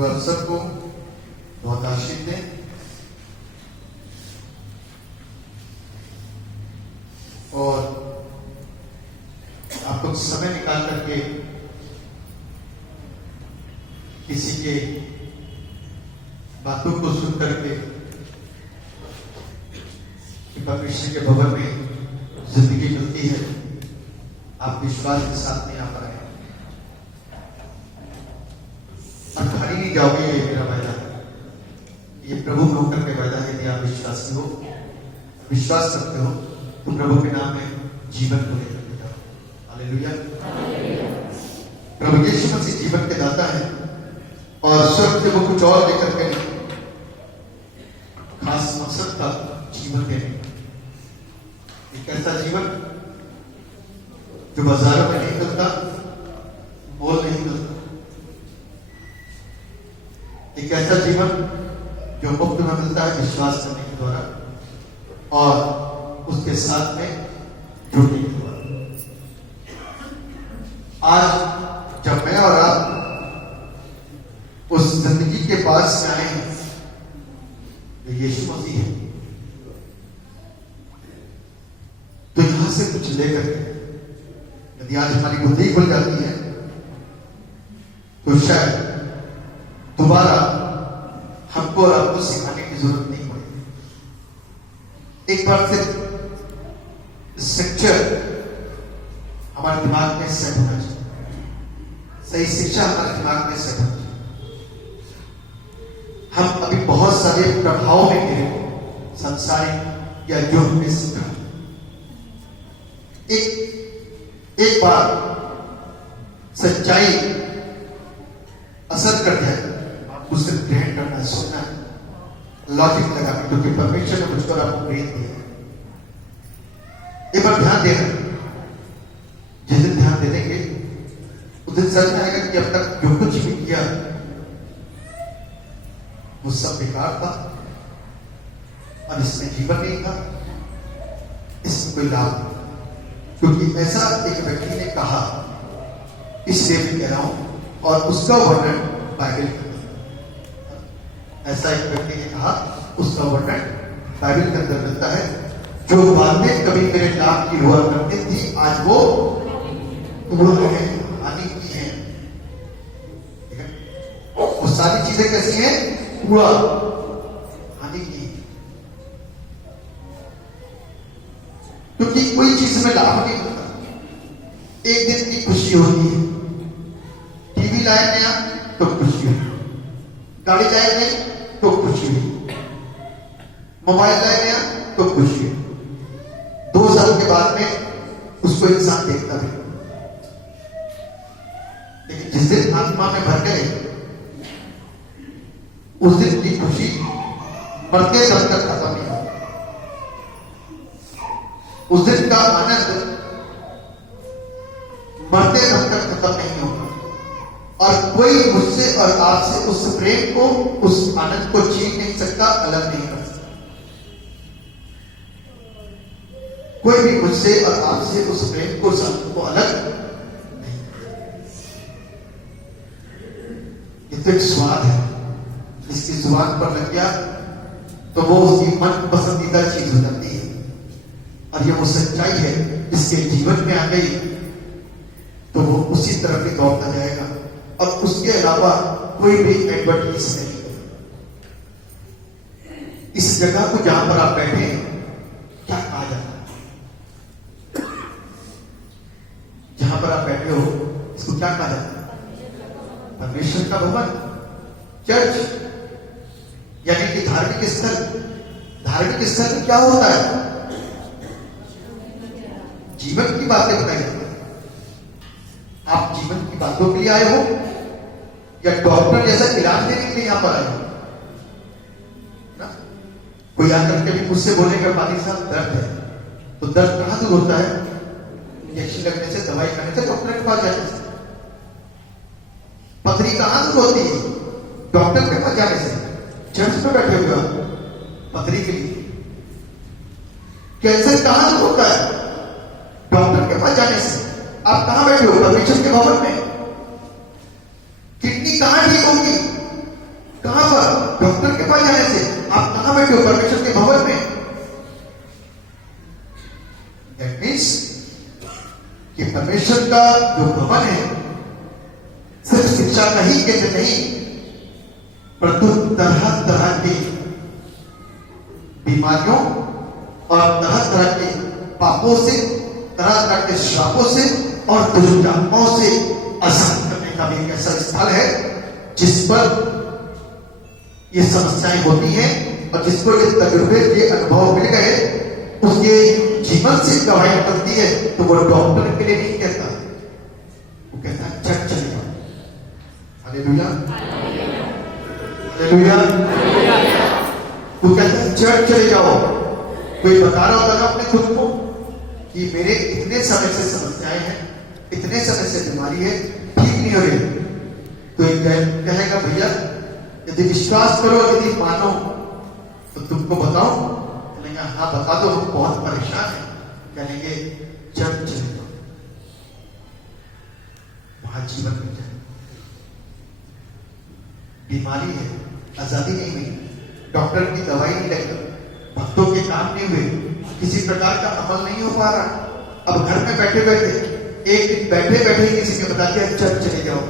प्रभु आप सबको बहुत आशीष दें। और आप लोग समय निकाल करके किसी के बातों को सुन करके परमेश्वर के भवन में जिंदगी मिलती है, आप विश्वास के साथ नहीं आ पाए और खाली नहीं जाओगे। ये मेरा वायदा है, ये प्रभु के होकर के वायदा है। यदि आप विश्वासी हो, विश्वास करते हो तो प्रभु के नाम में जीवन को लेकर के जाओ। हालेलुया। प्रभु यीशु मसीह जीवन के दाता है और स्वर्ग से वो कुछ और लेकर के नहीं, खास मकसद था जीवन देने। एक ऐसा जीवन जो बाजारों में नहीं मिलता, मोल नहीं मिलता। एक ऐसा जीवन जो मुफ्त में मिलता है विश्वास करने के द्वारा और उसके साथ में जुड़ने के द्वारा। आज जब मैं और आप उस जिंदगी के पास आए हैं जो यीशु मसीह है, तो यहां से कुछ लेकर के यदि आज हमारी बुद्धि खुल जाती है तो शायद दोबारा हमको और आपको सिखाने की जरूरत नहीं पड़ेगी। एक बार से स्ट्रक्चर हमारे दिमाग में सेट होना चाहिए, सही शिक्षा हमारे दिमाग में सेट होना चाहिए। हम अभी बहुत सारे प्रभाव में गिरे, संसारिक या युग में सीखा। एक बार सच्चाई असर कर जाए, उसे ग्रहण करना, सुनना, लॉजिक लगाना, क्योंकि परमेश्वर ने मुझको आपको प्रेम दिया। एक बार ध्यान देना, जिस दिन ध्यान दे देंगे उस दिन समझ में आएगा कि अब तक जो कुछ भी किया वो सब बेकार था और इसमें जीवन नहीं था, इसमें कोई लाभ नहीं। क्योंकि ऐसा एक व्यक्ति ने कहा, इसलिए मैं कह रहा हूं, और उसका वर्णन बाइबल के अंदर, ऐसा एक व्यक्ति ने कहा, उसका वर्णन बाइबल के अंदर मिलता है। जो बातें कभी मेरे लाभ की हुआ करती थी, आज वो हानि की है। वो सारी चीजें कैसी हैं? कूड़ा, हानि की। क्योंकि कोई चीज में लाभ नहीं होता। एक दिन की खुशी होती है, टीवी लाए नया तो खुशी हुई, गाड़ी लाए नहीं तो खुशी हुई, मोबाइल लाए नया तो खुशी हुई। 2 साल के बाद में उसको इंसान देखता भी, लेकिन जिस दिन आत्मा में भर गए उस दिन की खुशी बढ़ते दम तक खत्म नहीं होती। उस दिन का आनंद मरते दम तक खत्म नहीं होगा और कोई मुझसे और आपसे उस प्रेम को, उस आनंद को छीन नहीं सकता, अलग नहीं कर सकता। कोई भी मुझसे और आपसे उस प्रेम को, उस आनंद को अलग नहीं। ये तो एक स्वाद है, इसकी जुबान पर लग गया तो वो उसकी मन पसंदीदा चीज हो जाती है। और ये वो सच्चाई है, जिसके जीवन में आ गई तो वो उसी तरफ ही दौड़ता जाएगा और उसके अलावा कोई भी एडवर्टीज नहीं। इस जगह को जहां पर आप बैठे हैं, क्या कहा जाता है? जहां पर आप बैठे हो, इसको क्या कहा जाता है? परमेश्वर का भवन, चर्च, यानी कि धार्मिक स्थल। धार्मिक स्थल में क्या होता है? जीवन की बातें बताई जाती है। आप जीवन की बातों के लिए आए हो या डॉक्टर जैसा इलाज देने के लिए यहां पर आए हो ना? कोई आकर के भी मुझसे बोलेगा पानी साहब दर्द है, तो दर्द कहां दूर होता है? इंजेक्शन लगने से, दवाई खाने से, डॉक्टर के पास जाने से। पथरी कहां दूर होती है? डॉक्टर के पास जाने से। चर्च में बैठे हुए पथरी के लिए। कैंसर कहां दूर होता है? डॉक्टर के पास जाने से। आप कहां बैठे हो? परमेश्वर के भवन में। किडनी कहां ठीक होगी? का जो भवन है सिर्फ शिक्षा का ही केंद्र नहीं, परंतु तरह तरह की बीमारियों और तरह तरह के पापों से, तरह तरह के श्रापों से और दुष्टात्माओं से आजाद करने का भी एक ऐसा स्थल है जिस पर ये समस्याएं होती हैं और जिसको ये तजुर्बे, ये अनुभव मिल गए, उसके जीवन से गवाही निकलती है, तो वो डॉक्टर के लिए नहीं कहता, वो कहता है चर्च चले जाओ। Hallelujah, hallelujah. वो कहता है चर्च चले जाओ। कोई बता रहा होता ना अपने खुद को कि मेरे इतने समय से समस्याएं हैं, इतने समय से बीमारी है, ठीक नहीं हो रही, तो कहेगा भैया यदि विश्वास करो, यदि मानो तो तुमको बताओ। कहेंगे हाँ बता दो, हम बहुत परेशान हैं। कहेंगे चर्च चले जाओ, वहां जीवन मिल जाए। बीमारी है, आजादी नहीं हुई, डॉक्टर की दवाई नहीं लगी, भक्तों के काम नहीं हुए, किसी प्रकार का अमल नहीं हो पा रहा। अब घर में बैठे बैठे एक दिन बैठे बैठे ही किसी ने बता दिया चर्च चले जाओ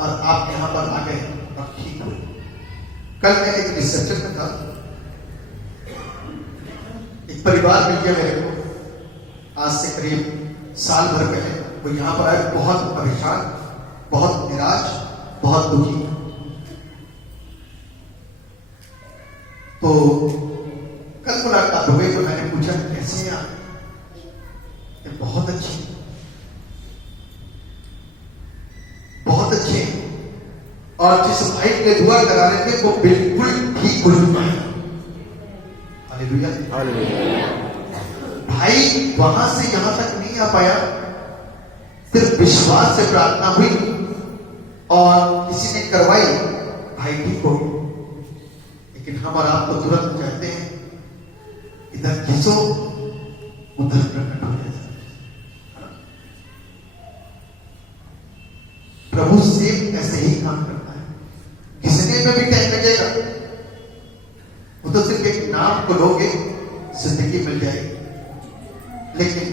और आप यहां पर आ गए और ठीक हो। कल मैं एक रिसर्चर में था, एक परिवार मिल गया मेरे को, आज से करीब साल भर पहले। वो यहां पर आए बहुत परेशान, बहुत निराश, बहुत दुखी। तो कल मुलाकात हो गई तो मैंने पूछा कैसे हैं आप? बहुत अच्छे, बहुत अच्छे। और जिस भाई के दुआ करा रहे थे वो बिल्कुल ठीक हो चुका है। Hallelujah, hallelujah. भाई वहां से यहां तक नहीं आ पाया, सिर्फ विश्वास से प्रार्थना हुई और किसी ने करवाई, भाई ठीक हो। लेकिन हम और आप तो तुरंत चाहते हैं इधर घिसो उधर प्रकट हो जाए। प्रभु सेव ऐसे ही काम करता है, घिसने में भी टाइम लगेगा। वो तो सिर्फ एक नाम को लोगे, जिंदगी मिल जाएगी, लेकिन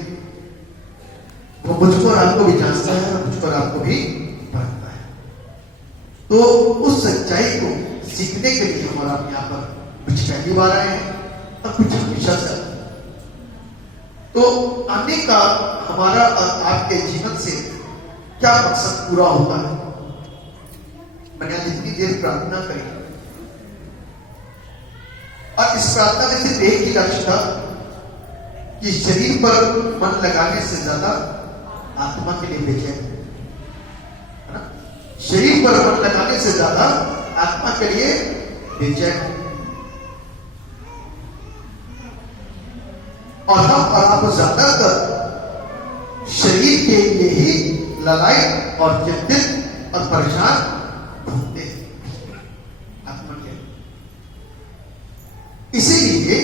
वो मुझको और आपको भी जांचता है और मुझको और आपको भी परखता है। तो उस सच्चाई को सीखने के लिए हम और आप यहाँ पर कुछ पहली बार आए हैं और कुछ हमेशा से। तो आने का हमारा और आपके जीवन से क्या मकसद पूरा होता है? मैंने जितनी देर प्रार्थना करी और इस प्रार्थना में सिर्फ एक ही लक्ष्य था कि शरीर पर मन लगाने से ज्यादा आत्मा के लिए बेचैन है ना। शरीर पर मन लगाने से ज्यादा आत्मा के लिए बेचैन। और हम और आप ज्यादातर शरीर के लिए ही ललायत और चिंतित और परेशान घूमते हैं आत्मा के। इसीलिए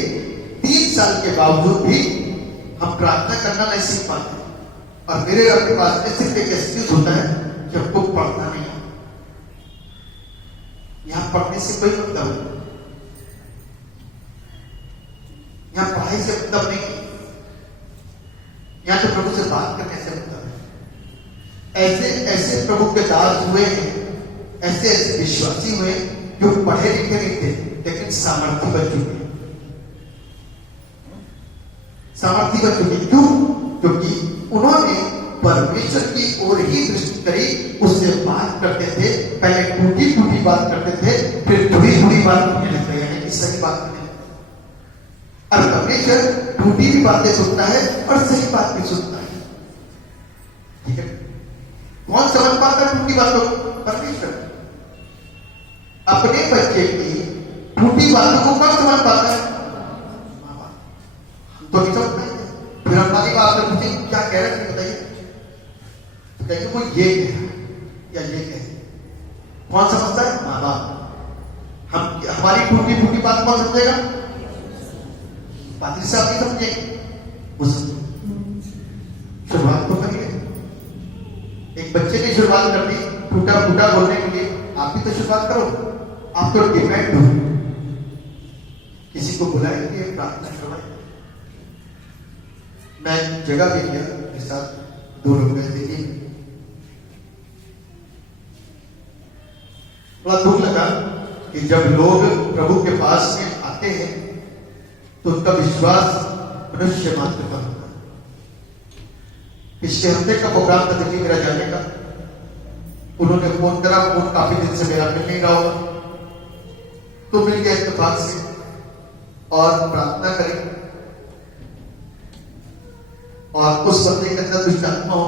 3 साल के बावजूद भी हम प्रार्थना करना नहीं सीख पाते। और मेरे आपके पास में सिर्फ एक एक्सक्यूज होता है कि हमको पढ़ना नहीं है। यहां पढ़ने से कोई मतलब नहीं, यहां पढ़ाई से मतलब नहीं, यहां तो प्रभु से बात करने से मतलब है। ऐसे ऐसे प्रभु के दास हुए हैं, ऐसे ऐसे विश्वासी हुए जो पढ़े लिखे नहीं थे लेकिन सामर्थ्य बन चुके। सामर्थ्य बन चुके क्यों? क्योंकि उन्होंने परमेश्वर की ओर ही दृष्टि करी, उससे बात करते थे। पहले टूटी टूटी बात करते थे, फिर जुड़ी जुड़ी बात करने लग गए, यानी कि सही बात करने लगे। और परमेश्वर टूटी भी बातें सुनता है और सही बात भी सुनता है। ठीक है, कौन समझ पाता है टूटी बातों को? परमेश्वर। अपने बच्चे की टूटी बातों को कौन समझ पाता है? हम तो नहीं समझ पाएंगे। फिर हमारी बात में पूछे क्या कह रहे हैं बताइए, तो कहेंगे वो ये कह या ये कह। कौन समझता है? माँ बाप। हम हमारी टूटी फूटी बात कौन समझेगा? पादरी साहब नहीं समझेंगे, वो शुरुआत तो करिए। एक बच्चे ने शुरुआत कर दी टूटा फूटा बोलने के लिए, आप भी तो शुरुआत करो। आप तो डिपेंड हो, किसी को बुलाएंगे प्रार्थना करवाएंगे। मैं जगह भी गया मेरे साथ दो लोग गए थे। बड़ा दुख लगा कि जब लोग प्रभु के पास में आते हैं तो उनका विश्वास मनुष्य मात्र पर होता है। पिछले हफ्ते का प्रोग्राम था दिल्ली मेरा जाने का, उन्होंने फोन करा, फोन काफी दिन से मेरा मिल नहीं रहा होगा, तो मिल गया इत्तेफाक से और प्रार्थना करें और उस बंदे के अंदर दुष्ट आत्मा हो।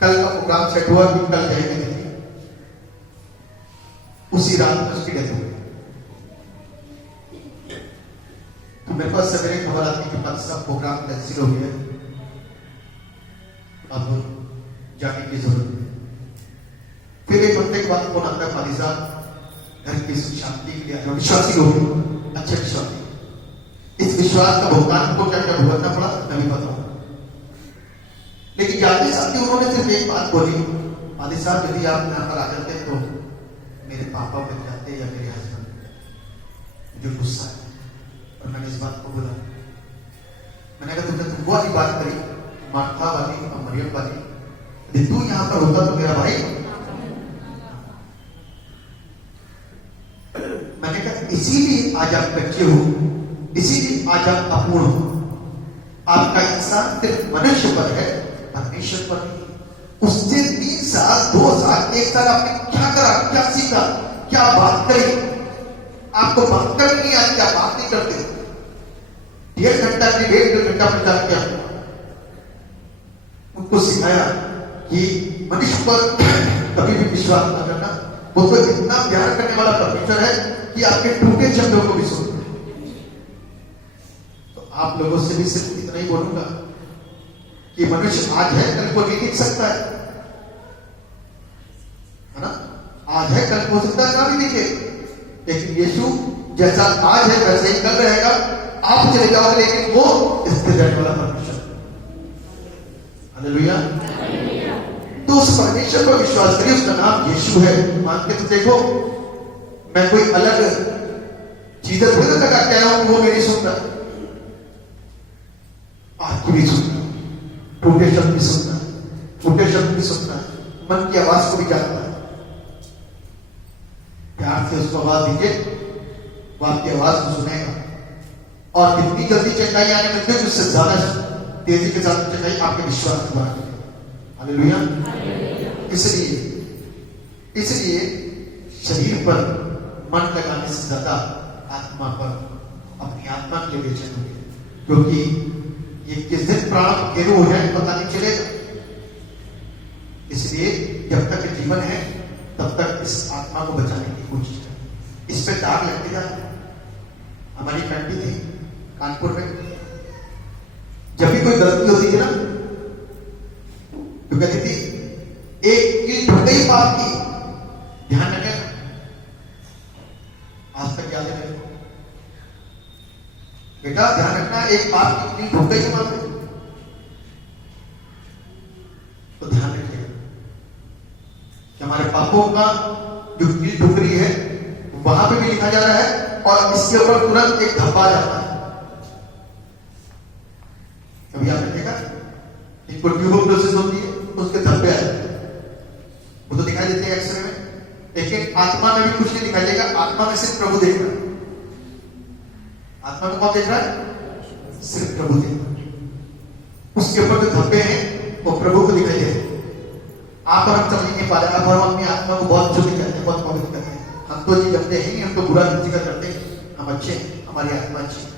कल का प्रोग्राम सेट हुआ कि कल जाएंगे दिल्ली, उसी रात में उसकी डेथ हो गई। तो मेरे पास सवेरे खबर आती कि पास साहब प्रोग्राम कैंसिल हो गया, अब जाने की जरूरत है। फिर एक हफ्ते के बाद फोन आता है, पाली साहब घर की सुख शांति के लिए विश्वासी हो गए, अच्छे विश्वासी। इस विश्वास का भुगतान को क्या क्या भुगतना पड़ा मैं भी बताऊंगा, लेकिन जाते साथ ही उन्होंने सिर्फ एक बात बोली, पाली साहब यदि आप यहाँ पर आ जाते तो मेरे पापा मिल जाते या मेरे हस्बैंड, जो गुस्सा है। और मैंने इस बात को बोला, मैंने कहा तुमने वो वाली बात करी, मार्था वाली और मरियम वाली, यदि तू यहाँ पर होता तो मेरा भाई। मैंने कहा इसीलिए आज आप कच्चे हो, इसीलिए आज आप अपूर्ण हो। आपका इंसान सिर्फ मनुष्य पर है, परमेश्वर पर नहीं। उससे 3 साल 2 साल 1 साल आपने क्या करा, क्या सीखा, क्या बात करी? आपको बात करनी नहीं आती, क्या बात नहीं करते? 1.5 घंटा की 1.5 घंटा प्रचार किया, उनको सिखाया कि मनुष्य पर कभी भी विश्वास न करना, वो तो इतना प्यार करने वाला परमेश्वर है कि आपके टूटे शब्दों को भी सुनता है। तो आप लोगों से भी सिर्फ इतना ही बोलूंगा कि मनुष्य आज है कल को नहीं दिख सकता है ना? आज है कल हो सकता है ना भी दिखे, लेकिन यीशु जैसा आज है वैसे ही कल रहेगा। आप चले जाओगे लेकिन वो स्थिर रहने वाला परमेश्वर। हालेलुया। तो उस परमेश्वर पर विश्वास करिए, उसका नाम यीशु है। मान के तो देखो, मैं कोई अलग चीज लगा कह रहा हूं, वो मेरी सुन रहा, आपकी भी सुन रहा, टूटे शब्द भी सुनना, टूटे शब्द भी सुनना, मन की आवाज को भी जानता है। प्यार से उसको आवाज दीजिए, वो आपकी आवाज को सुनेगा। और कितनी जल्दी चंगाई आने लगती है, उससे ज्यादा तेजी के साथ चंगाई आपके विश्वास को बढ़ाती है। हालेलुया। इसलिए शरीर पर मन लगाने से ज्यादा आत्मा पर, अपनी आत्मा के लिए बेचैन होगी, क्योंकि ये किस दिन प्राण घेरू हो जाए पता नहीं चलेगा। इसलिए जब तक जीवन है तब तक इस आत्मा को बचाने की कोशिश करें। इस पे दाग लगते जाए। हमारी फैमिली थी कानपुर में, जब भी कोई गलती होती थी ना तो कहती थी एक कील ढूंढ गई पाप की, ध्यान रखें। आज तक याद है मेरे को, बेटा ध्यान रखना, एक पाप की कील ढूंढ गई वहां पे, तो ध्यान रखिएगा कि हमारे पापों का जो कील ढूंढ रही है वहां पे भी लिखा जा रहा है, और इसके ऊपर तुरंत एक धब्बा जाता है। कभी आपने देखा इनको ट्यूबरकुलोसिस होती है, उसके धब्बे आ जाते हैं, वो तो दिखाई देते हैं एक्सरे में, लेकिन आत्मा में भी कुछ नहीं दिखाई देगा। आत्मा में सिर्फ प्रभु देख रहा है। आत्मा में कौन देख रहा है? सिर्फ प्रभु देख रहा है। उसके ऊपर जो धब्बे हैं वो प्रभु को दिखाई दे रहे हैं। आप और हम समझ नहीं पा रहे। अब हम अपनी आत्मा को बहुत शुद्ध करते हैं, बहुत पवित्र करते हैं। हम तो ये जमते ही नहीं, हम तो बुरा जिक्र करते हैं, हम अच्छे हैं, हमारी आत्मा अच्छी है।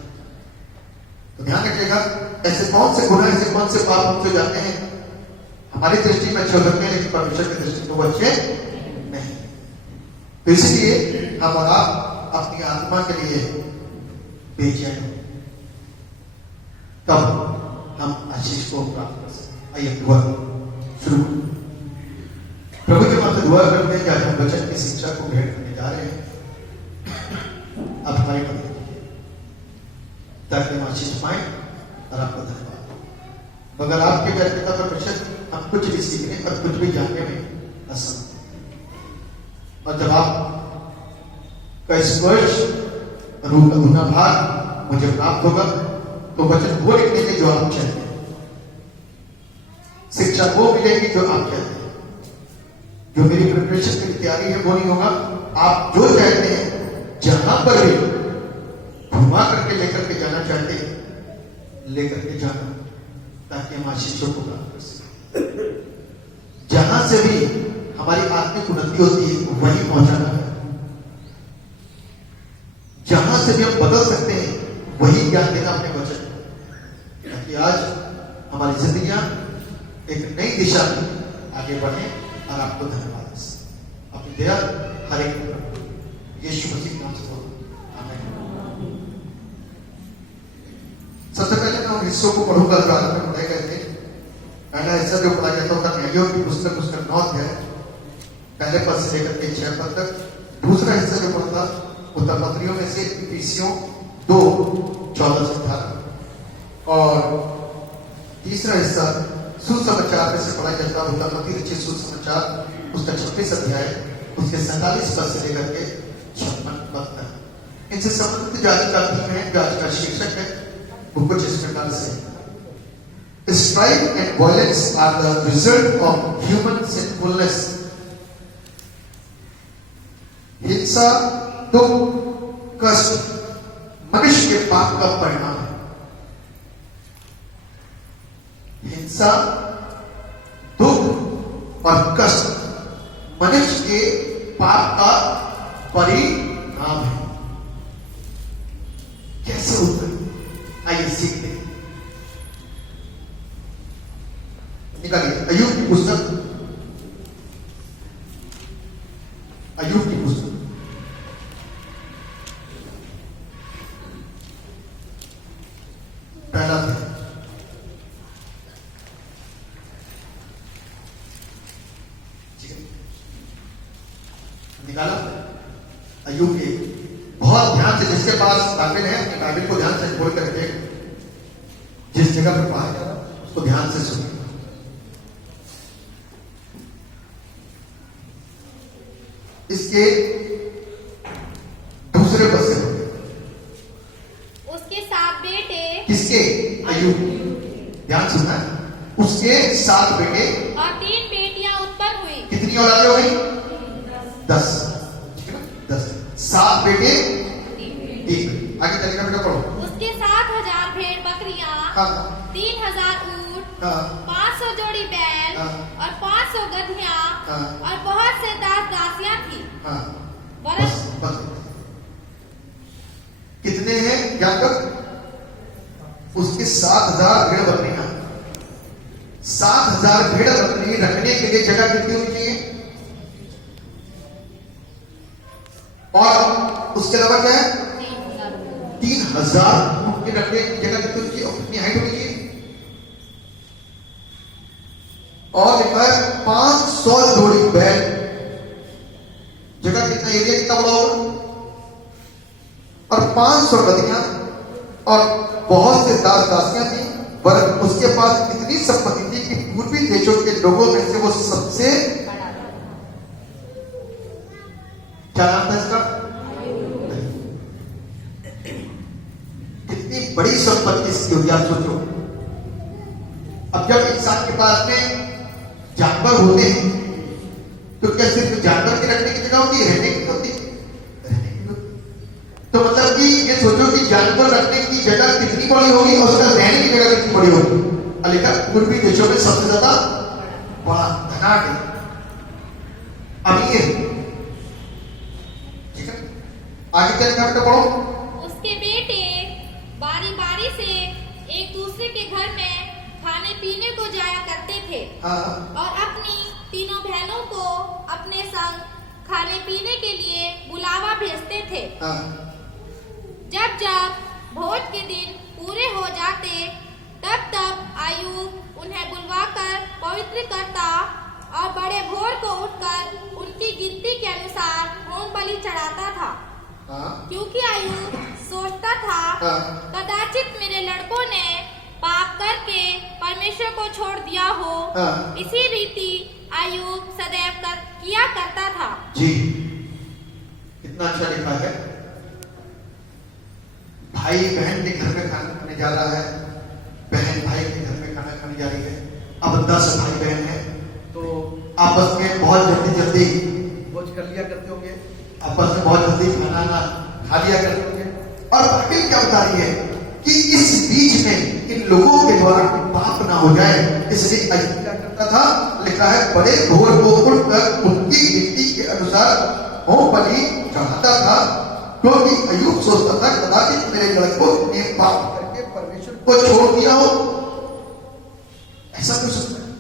तो ध्यान रखिएगा, ऐसे कौन से गुनाह, ऐसे कौन से पाप हमसे जाते हैं, हमारी दृष्टि में अच्छे हो सकते हैं, लेकिन परमेश्वर की दृष्टि में वो अच्छे नहीं। तो इसलिए हम और आप अपनी आत्मा के लिए बेचैन हो, तब हम आशीष को प्राप्त कर सकते। आइए दुआ शुरू। प्रभु के नाम से दुआ करते हैं कि आज हम वचन की शिक्षा को ग्रहण करने जा रहे हैं। आप हमारी मदद कीजिए ताकि हम आशीष पाए और आपका धन्यवाद। मगर आपके व्यक्तित्व पर परिषद हम कुछ भी सीखने और कुछ भी जानने में असमर्थ हैं। और जब आप का स्पर्श रूह का गुना भाग मुझे प्राप्त होगा तो वचन वो लिखने के जो आप चाहते हैं शिक्षा वो मिलेगी जो आप चाहते हैं। जो मेरी प्रिपरेशन की तैयारी है वो नहीं होगा। आप जो चाहते हैं, जहां पर भी घुमा करके लेकर के जाना चाहते हैं, लेकर के जाना, ताकि हम आशीषों को प्राप्त कर सकें। जहां से भी हमारी आत्मिक उन्नति होती है वहीं पहुंचाना है। जहां से भी हम बदल सकते हैं वही ज्ञान देना अपने वचन, ताकि आज हमारी जिंदगियां एक नई दिशा में आगे बढ़े। और आपको धन्यवाद अपनी दया हर एक यीशु मसीह के नाम से बोलो, आमीन। सबसे पहले मैं उन हिस्सों को पढ़ूंगा जो आज में पढ़ाए गए थे। पहला हिस्सा जो पढ़ा गया था उसका न्यायों की पुस्तक उसका 9 अध्याय पहले पद से लेकर के 6 पद तक। दूसरा हिस्सा जो पढ़ा था उत्तरपत्रियों में से इफिसियों 2:14-18। और तीसरा हिस्सा सुसमाचार में से पढ़ा जाता है उत्तरपत्रि रचित सुसमाचार उसका 26 अध्याय उसके 47 पद से लेकर के 56 पद तक। इनसे संबंधित जो आज का थीम है, जो आज का शीर्षक है, वो कुछ इस प्रकार से: strife and violence are the result of human sinfulness. हिंसा, दुख, कष्ट मनुष्य के पाप का परिणाम है। हिंसा, दुख और कष्ट मनुष्य के पाप का परिणाम है। कैसे होता है, आइए सीखते हैं। निकालिए अय्यूब की पुस्तक, अय्यूब की पुस्तक पहला था निकाला अय्यूब के। बहुत ध्यान से, जिसके पास बाइबल है अपनी बाइबल को ध्यान से खोल करके जिस जगह पर पढ़ा जा रहा उसको ध्यान से सुनिए। इसके दूसरे पद से उसके 7 बेटे, किसके? अय्यूब। ध्यान सुनना है। उसके 7 बेटे और 3 बेटियां उत्पन्न हुई। कितनी औलादें हो गई? 10। ठीक है ना? 10। 7 बेटे 3। आगे चलेगा बेटा, पढ़ो। उसके 7,000 भेड़ बकरियां, हाँ 3,000 ऊंट, हाँ 500 जोड़ी बैल हाँ। और 500 गधियां हाँ। और बहुत से दास दासियां थी। हाँ वर्ष बस। कितने हैं यहाँ तक? उसके 7,000 भेड़ बकरियां। 7,000 भेड़ बकरी रखने के लिए जगह कितनी होनी चाहिए? और उसके अलावा क्या है? 3,000 ऊंट के रखने की जगह कितनी होनी चाहिए और कितनी हाइट होनी चाहिए? और लिखा है 500 जोड़ी बैल। जगह कितना, एरिया कितना बड़ा होगा? और 500 गधियां और बहुत से दास दासियां थी। पर उसके पास इतनी संपत्ति थी कि पूर्वी देशों के लोगों में से वो सबसे, क्या नाम था इसका? कितनी बड़ी संपत्ति इसकी होगी, आप सोचो। अब जब इंसान के पास में जानवर होते हैं तो क्या सिर्फ जानवर के रखने की जगह होती है? रहने की होती है। तो मतलब कि ये सोचो कि जानवर रखने की जगह कितनी बड़ी होगी और उसका रहने की जगह कितनी बड़ी होगी। अलिका पूर्वी देशों में सबसे ज्यादा बड़ा धनाढ़ है, अमीर। ठीक है, आगे चलकर बेटा पढ़ो। उसके बेटे बारी बारी से एक दूसरे के घर में खाने पीने को जाया करते थे। हाँ और अपनी तीनों बहनों को अपने संग खाने पीने के लिए बुलावा भेजते थे। हाँ जब जब भोज के दिन पूरे हो जाते तब तब अय्यूब उन्हें बुलवाकर पवित्र करता और बड़े भोर को उठकर उनकी गिनती के अनुसार होम बलि चढ़ाता था। हाँ क्योंकि अय्यूब सोचता था, हाँ। कदाचित मेरे लड़कों ने पाप करके परमेश्वर को छोड़ दिया हो। हाँ। इसी रीति अय्यूब सदैव किया करता था। जी, कितना अच्छा लिखा है। भाई बहन के घर में खाना खाने जा रहा है, बहन भाई के घर में खाना खाने जा रही है। अब 10 भाई बहन आपस में बहुत जल्दी जल्दी भोज कर लिया करते होंगे, आपस में बहुत जल्दी खाना ना खा लिया करते होंगे। और बाइबल क्या बता रही है कि इस बीच में इन लोगों के द्वारा पाप ना हो जाए, इसलिए अय्यूब क्या करता था, लिखा है बड़े भोर को उठकर उनकी गिनती के अनुसार होम बलि चढ़ाता था, क्योंकि अय्यूब सोचता था कदाचित मेरे लड़कों ने पाप करके परमेश्वर को छोड़ दिया हो। ऐसा क्यों सोचता है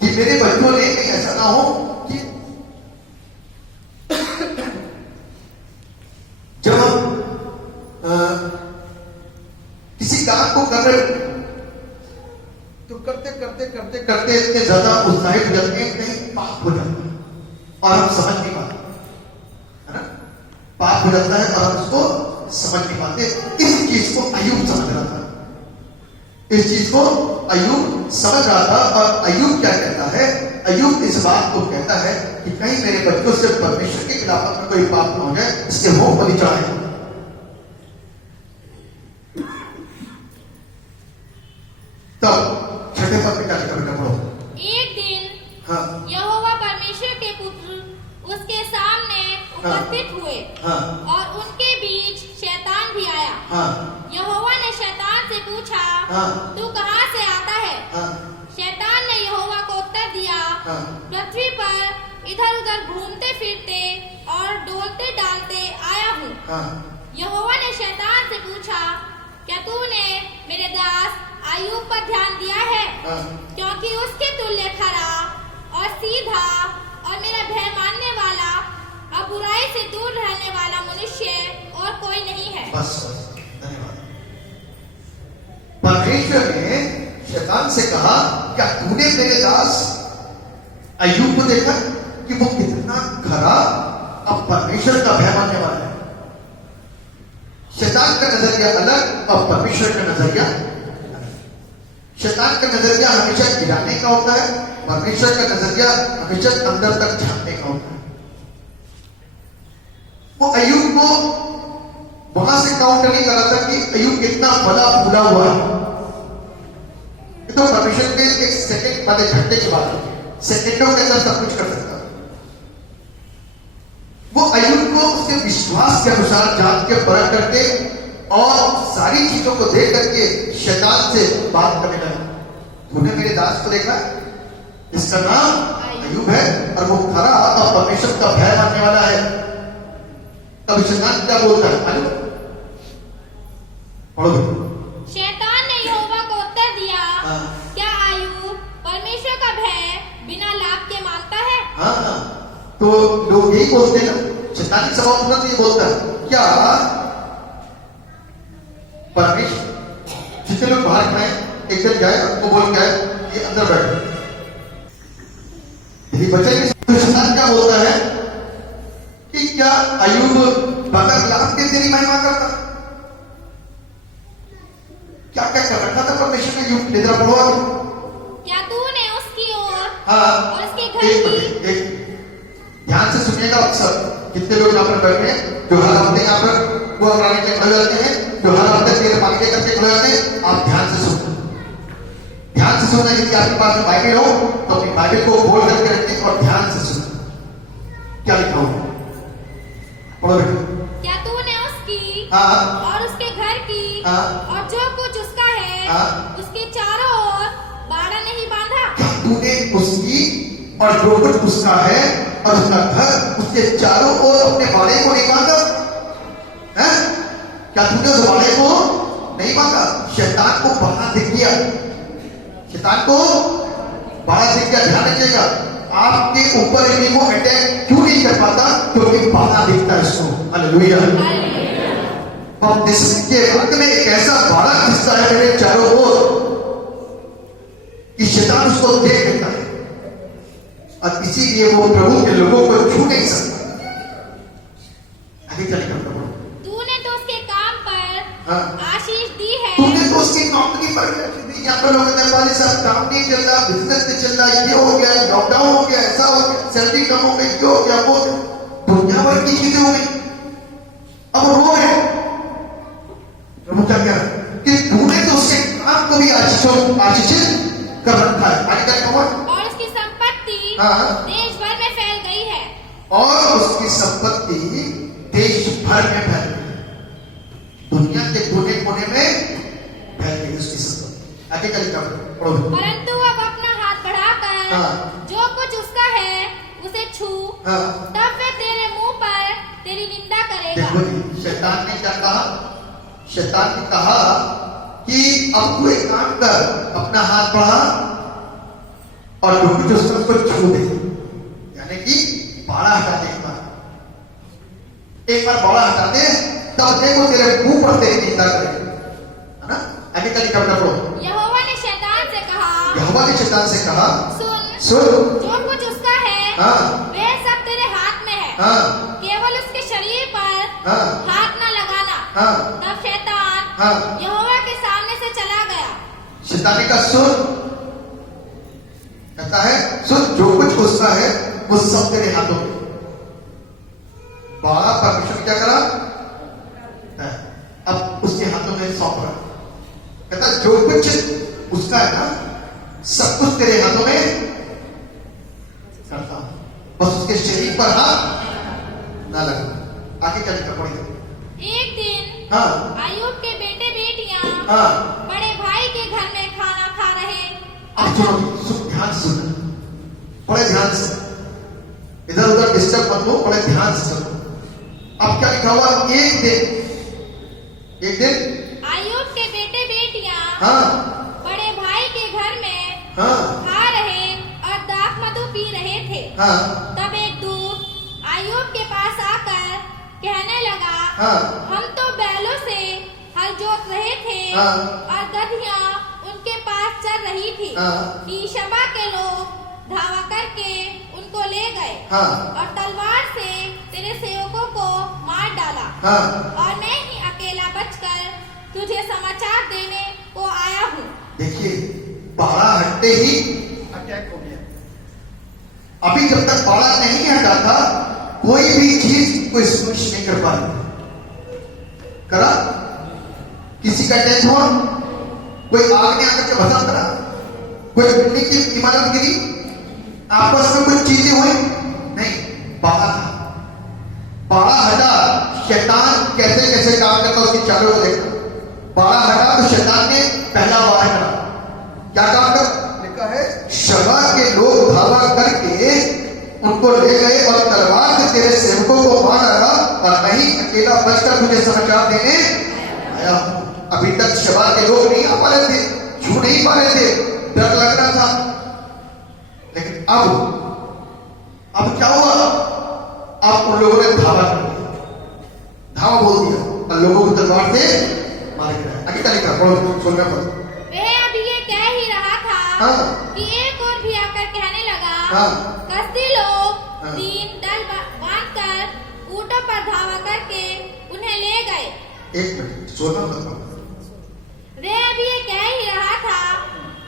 कि मेरे बच्चों ने ऐसा ना हो कि जब हम किसी काम को कर रहे होते तो करते करते करते करते इतने ज्यादा उत्साहित हो जाते हैं, कहीं पाप हो जाता है और हम समझ नहीं पाते, है ना? पाप हो जाता है और हम उसको समझ नहीं पाते। इस चीज को अय्यूब समझ रहा था, इस चीज को अय्यूब समझ रहा था। और अय्यूब क्या कहता है, अय्यूब इस बात को कहता है कि कहीं मेरे बच्चों से परमेश्वर के खिलाफ में कोई पाप न हो जाए, इसलिए होम बलि चढ़ाए। तब छठे पद में क्या लिखा बेटा, पढ़ो। एक दिन हाँ यहोवा परमेश्वर के पुत्र उसके सामने उपस्थित हुए हाँ और उनके बीच शैतान भी आया। हाँ यहोवा ने शैतान से पूछा, हाँ तू कहाँ से आता है? हाँ शैतान ने यहोवा को उत्तर दिया, हाँ पृथ्वी पर इधर उधर घूमते फिरते और डोलते डालते आया हूँ। हाँ यहोवा ने शैतान से पूछा, क्या तूने मेरे दास अय्यूब पर ध्यान दिया है? हाँ क्योंकि उसके तुल्य खरा और सीधा और मेरा भय मानने वाला और बुराई से दूर रहने वाला मनुष्य और कोई नहीं है। बस धन्यवाद। परमेश्वर ने शैतान से कहा, क्या तूने मेरे दास अय्यूब को देखा कि वो कितना खरा अब परमेश्वर का भय मानने वाला है? शैतान का नजरिया अलग और परमेश्वर का नजरिया अलग। शैतान का नजरिया हमेशा गिराने का होता है, परमेश्वर का नजरिया हमेशा अंदर तक झांकने का होता है। वो अय्यूब को वहां से काउंट नहीं कर रहा था कि अय्यूब कितना बड़ा फूला हुआ है। तो परमेश्वर के एक सेकंड वाले घंटे की बात है, सेकंडों के अंदर सब कुछ कर सकता है। वो अय्यूब को उसके विश्वास के अनुसार जान के परख करके और सारी चीजों को देख करके शैतान से बात करने लगा। तूने मेरे दास को देखा, इसका नाम अय्यूब है और वो खरा और परमेश्वर का भय मानने वाला है। तब शैतान क्या बोलता है, पढ़ो। शैतान ने यहोवा को उत्तर दिया, हाँ। क्या अय्यूब परमेश्वर का भय बिना लाभ के मानता है? हाँ तो लोग यही बोलते हैं ना, शैतानी स्वभाव तुरंत ये बोलता है, क्या परमेश्वर जितने लोग बाहर खड़े एक दिन जाए वो बोल के आए ये अंदर बैठे, यही बचे। तो शैतान क्या बोलता है कि क्या अय्यूब बगैर लाभ के तेरी महिमा करता? क्या क्या कर रखा था परमेश्वर ने अय्यूब? निद्रा पढ़ो आगे। क्या तूने उसकी ओर हाँ और उसके घर की एक ध्यान से सुनिएगा। अक्सर कितने लोग यहाँ पर बैठे हैं जो हर हफ्ते यहाँ पर वो कराने के खड़े जाते हैं, जो हर हफ्ते तेरे पानी के करके खड़े जाते हैं। आप ध्यान से सुनना, ध्यान से सुनना। यदि आपके पास में बाइबल हो तो अपनी बाइबल को खोल करके रखें और ध्यान से सुनना क्या लिखा हो। पढ़ो बेटा। क्या तूने उसकी हाँ और उसके घर की हाँ और जो कुछ उसका है हाँ उसके चारों ओर बाड़ा नहीं बांधा? क्या तूने उसकी और जो कुछ उसका है और उसका घर उसके चारों ओर अपने बाड़े को नहीं बांधा है? क्या तूने उस बाड़े को नहीं बांधा? शैतान को बाड़ा दिख गया, शैतान को बाड़ा दिख गया। ध्यान रखिएगा, आपके ऊपर इन्हीं को अटैक क्यों नहीं कर पाता? क्योंकि बाड़ा दिखता है इसको। हालेलुया। बपतिस्मे के वक्त में एक ऐसा बाड़ा दिखता है मेरे चारों ओर कि शैतान उसको देख लेता है और इसीलिए वो प्रभु के लोगों को छू नहीं सकता। आगे चलेगा प्रभु। तूने तो उसके काम पर हाँ आशीष दी है। तूने तो उसकी कंपनी पर यहाँ पर लोग कहते हैं वाले साहब काम नहीं चल रहा, बिजनेस नहीं चल रहा, ये हो गया, लॉकडाउन हो गया, ऐसा हो गया, सैलरी कम हो गई, ये हो गया, वो दुनिया भर की चीजें हो गई। अब रो है प्रभु क्या कह रहा है कि तूने तो उसके काम को भी आशीषित कर रखा है। आगे क्या कहा? और हाँ। देश भर में फैल गई है और उसकी संपत्ति देश भर में फैल गई, दुनिया के कोने कोने में फैल गई उसकी संपत्ति। आगे चल पढ़ो। परंतु अब अपना हाथ बढ़ाकर हाँ। जो कुछ उसका है उसे छू, हाँ। तब वे तेरे मुंह पर तेरी निंदा करेगा। देखो जी, शैतान ने क्या कहा? शैतान ने कहा कि अब तू एक काम कर, अपना हाथ बढ़ा और जो कुछ उसका उसको छू दे, यानी कि बाड़ा हटा दे। एक बार बाड़ा हटा दे, तब देखो तेरे मुंह पर तेरी निंदा करेगा, है ना? आगे चलिए कब पढ़ो। यहोवा ने शैतान से कहा, यहोवा ने शैतान से कहा, सुन, सुन, जो कुछ उसका है हाँ। वह सब तेरे हाथ में है, हाँ। केवल उसके शरीर पर हाँ। हाथ न लगाना। हाँ। तब शैतान हाँ। यहोवा के सामने से चला गया। शैतान का सुन, कहता है सुन, जो कुछ उसका है वो सब तेरे हाथों में। बाड़ा परमेश्वर क्या करा? अब उसके हाथों में सौंप रहा, कहता जो कुछ उसका है ना, सब कुछ तेरे हाथों में करता हूं, बस उसके शरीर पर हाथ ना लगा। आगे क्या लिखा पढ़िए। एक दिन हाँ। अय्यूब के बेटे बेटियां हाँ। बड़े भाई के घर में खाना खा रहे। अब सुनो, ध्यान से सुनो, बड़े ध्यान से, इधर उधर डिस्टर्ब मत लो, बड़े ध्यान से सुनो। अब क्या लिखा हुआ? एक दिन अय्यूब के बेटे बेटियां हाँ। बड़े भाई के घर में हाँ। खा रहे और दाख मधु पी रहे थे। हाँ। तब एक दूत अय्यूब के पास आकर कहने लगा, हाँ। हम तो बैलों से हल जोत रहे थे। हाँ। और गधियां उनके पास चल रही थी। हाँ। कि शबा के लोग धावा करके उनको ले गए। हाँ। और तलवार से तेरे सेवकों को मार डाला। हाँ। और मैं ही अकेला बचकर तुझे समाचार देने को आया हूँ। देखिए, बाड़ा हटते ही अटैक हो गया। अभी जब तक बाड़ा नहीं हटा था, कोई भी चीज कोई स्पर्श नहीं कर पाई। करा? किसी का अटैक हुआ? कोई आग ने आकर के भस्म करा? कोई बिल्डिंग की इमारत गिरी? आपस में कुछ चीजें हुई? नहीं, बाड़ा था। बाड़ा हटा, शैतान कैसे कैसे काम करता उसकी चालों को देखा। बाड़ा हटा तो शैतान ने पहला वार करा। क्या काम कर? लिखा है, शबा के लोग धावा करके उनको ले गए और तलवार से तेरे सेवकों को मार डाला, और मैं ही अकेला बचकर तुझे समाचार देने आया हूं। अभी तक शबा के लोग नहीं आ पा रहे थे, छू नहीं पा रहे थे, डर लग रहा था। लेकिन अब क्या हुआ? अब उन लोगों ने धावा कर दिया, धावा बोल दिया, और लोगों को तलवार से मार गिराया। आगे क्या लिखा? सुनना पड़ा। वह अभी ये कह ही रहा था। हाँ। कि एक और भी आकर कहने लगा, हाँ। कसदी लोग हाँ। 3 दल बांधकर ऊंटों पर धावा करके उन्हें ले गए। एक मिनट, सोना बताओ। वह अभी ये कह ही रहा था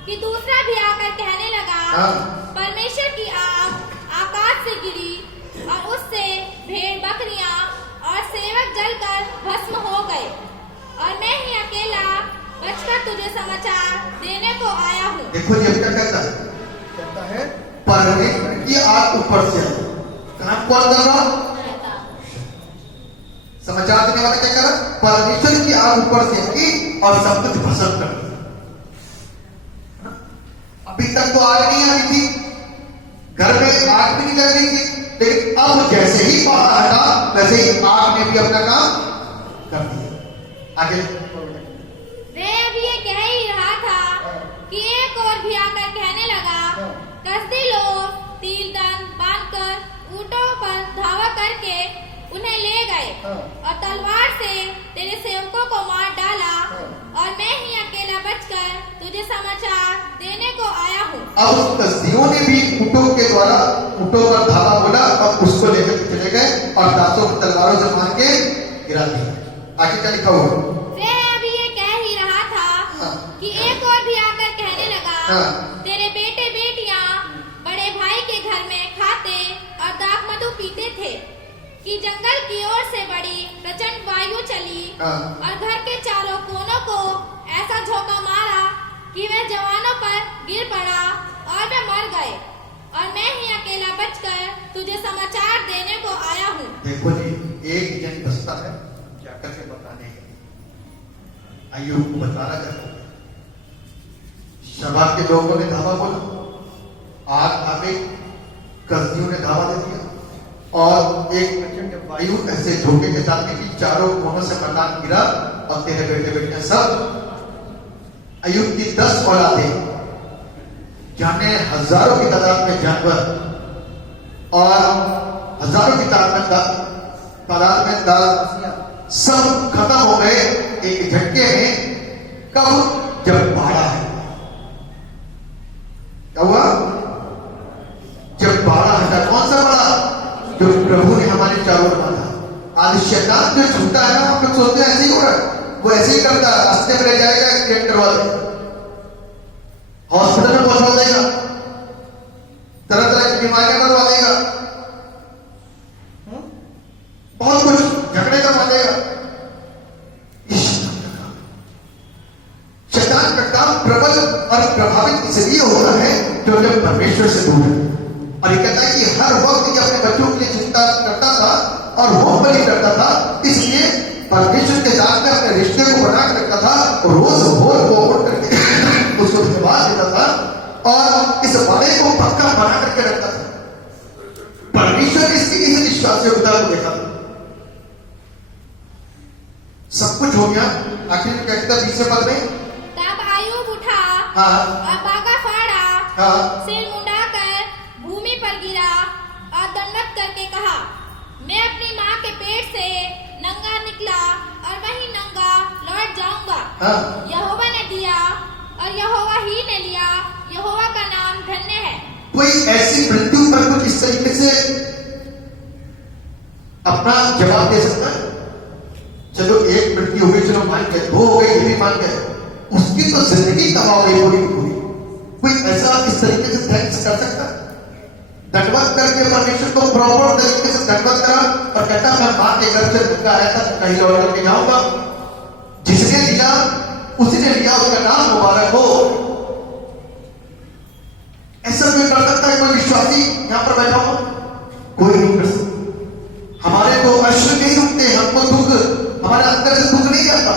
कि दूसरा भी आकर कहने लगा, हाँ। परमेश्वर की आग आकाश से गिरी और उससे भेड़ बकरियां और सेवक जलकर भस्म हो गए, और मैं ही अकेला बचकर तुझे समाचार देने को आया हूँ। देखो जी, अब क्या कहता है? कहता है परमेश्वर की आग ऊपर से आई। काम कौन कर रहा? समाचार देने वाला क्या कर रहा? परमेश्वर की आग ऊपर से आई और सब कुछ भस्म कर दिया। अभी तक तो आग नहीं आ रही थी, घर में आग भी नहीं लग रही थी, लेकिन अब जैसे ही बाड़ा हटा, वैसे ही आग ने भी अपना काम कर दिया। आगे वह अभी ये कह ही रहा था कि एक और भी आकर कहने लगा, कसदी लोग 3 दल बांधकर ऊंटों पर धावा करके उन्हें ले गए, और तलवार से तेरे सेवकों को मार डाला, और मैं ही अकेला बचकर तुझे समाचार देने को आया हूँ। अब कसदियों ने भी ऊंटों के द्वारा ऊंटों पर धावा बोला और उसको लेकर चले गए और दासों की तलवारों से मार के गिरा दिया। आगे क्या लिखा हुआ? वह अभी ये कह ही रहा था। हाँ। कि एक और भी आकर कहने लगा, हाँ। तेरे बेटे बेटियां बड़े भाई के घर में खाते और दाख मधु पीते थे कि जंगल की ओर से बड़ी प्रचंड वायु चली, हाँ। और घर के चारों कोनों को ऐसा झोंका मारा कि वह जवानों पर गिर पड़ा और वे मर गए, और मैं ही अकेला बचकर तुझे समाचार देने को आया हूँ। देखो जी, एक जन बसता है जाकर के बताने, अय्यूब को बता रहा जाता है। शबा के लोगों ने धावा बोला, आग आ गई, कसदियों ने धावा दे दिया, और एक प्रचंड वायु ऐसे झोंके के साथ की चारों कोनों से मैदान गिरा और तेरे बेटे बेटे सब अय्यूब की 10 औलादें, जाने हजारों की तादाद में जानवर और हजारों की तादाद में दाल सब खत्म हो गए एक झटके में। कब? जब बाढ़ है। क्या हुआ? जब बाढ़ हटा। कौन सा बाढ़? जो प्रभु ने हमारे चारों ओर बांधा। आज शैतान जो छूटा है ना, हम लोग सोचते हैं ऐसे ही हो रहा है, वो ऐसे ही करता है, रास्ते में रह जाएगा, एक्सीडेंट करवा देगा, हॉस्पिटल में पहुंचा देगा, तरह तरह की बीमारियां करवा देगा, बहुत कुछ झगड़े करवा देगा। शैतान का काम प्रबल और प्रभावित इसलिए हो रहा है जो जब परमेश्वर से दूर है। और ये कहता है कि हर वक्त ये अपने बच्चों के लिए चिंता करता था और होम बलि करता था, इसलिए परमेश्वर के साथ में अपने रिश्ते को बना के रखता था, रोज भोर को उठ करके उसको धन्यवाद देता था और इस वादे को पक्का बना करके रखता था। परमेश्वर ने इसकी किसी विश्वासयोग्यता को देखा, सब कुछ हो गया, आखिर में क्या कहता है 20वें पद में, तब अय्यूब उठा हाँ, और बागा फाड़ा, हाँ, सिर मुंडाकर भूमि पर गिरा और दंडवत करके कहा, मैं अपनी माँ के पेट से नंगा निकला और वहीं नंगा लौट जाऊंगा। हाँ। यहोवा ने दिया और यहोवा ही ने लिया, यहोवा का नाम धन्य है। कोई ऐसी मृत्यु पर कुछ इस तरीके से अपना जवाब दे सकता है? चलो एक मृत्यु हो गई, चलो मान गए, 2 हो गई, ये भी मान गए, उसकी तो जिंदगी तबाह हो गई पूरी की पूरी। कोई ऐसा इस तरीके से थैंक्स कर सकता है? दंडवत करके परमेश्वर को प्रॉपर तरीके से दंडवत करा और कहता मैं मां के घर से धक्का आया था, कहीं लौट करके जाऊंगा, जिसने दिया उसने लिया, उसका नाम मुबारक हो। ऐसा कोई कर सकता है? कोई विश्वासी यहां पर बैठा हो? कोई नहीं कर सकता। हमारे तो अश्रु नहीं रुकते, हमको दुख, हमारे अंदर से दुख नहीं जाता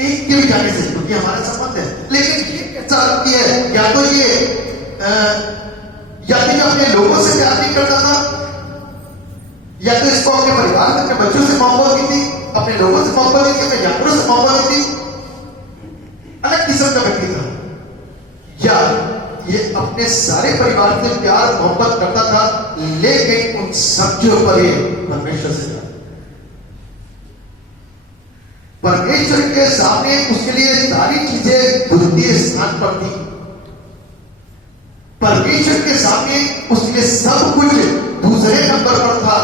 एक के भी जाने से, क्योंकि हमारे संबंध है। लेकिन ये कैसा लगती है, या तो ये या तो ये अपने लोगों से प्यार नहीं करता था, या तो इसको अपने परिवार में अपने बच्चों से मोहब्बत की थी, अपने लोगों से मोहब्बत की थी, अपने जानवरों से मोहब्बत की थी, अलग किस्म का व्यक्ति था, या ये अपने सारे परिवार से प्यार मोहब्बत करता था, लेकिन उन सब के ऊपर ये परमेश्वर से था। परमेश्वर के सामने उसके लिए सारी चीजें द्वितीय स्थान पर थी। परमेश्वर के सामने उसके लिए सब कुछ दूसरे नंबर पर था।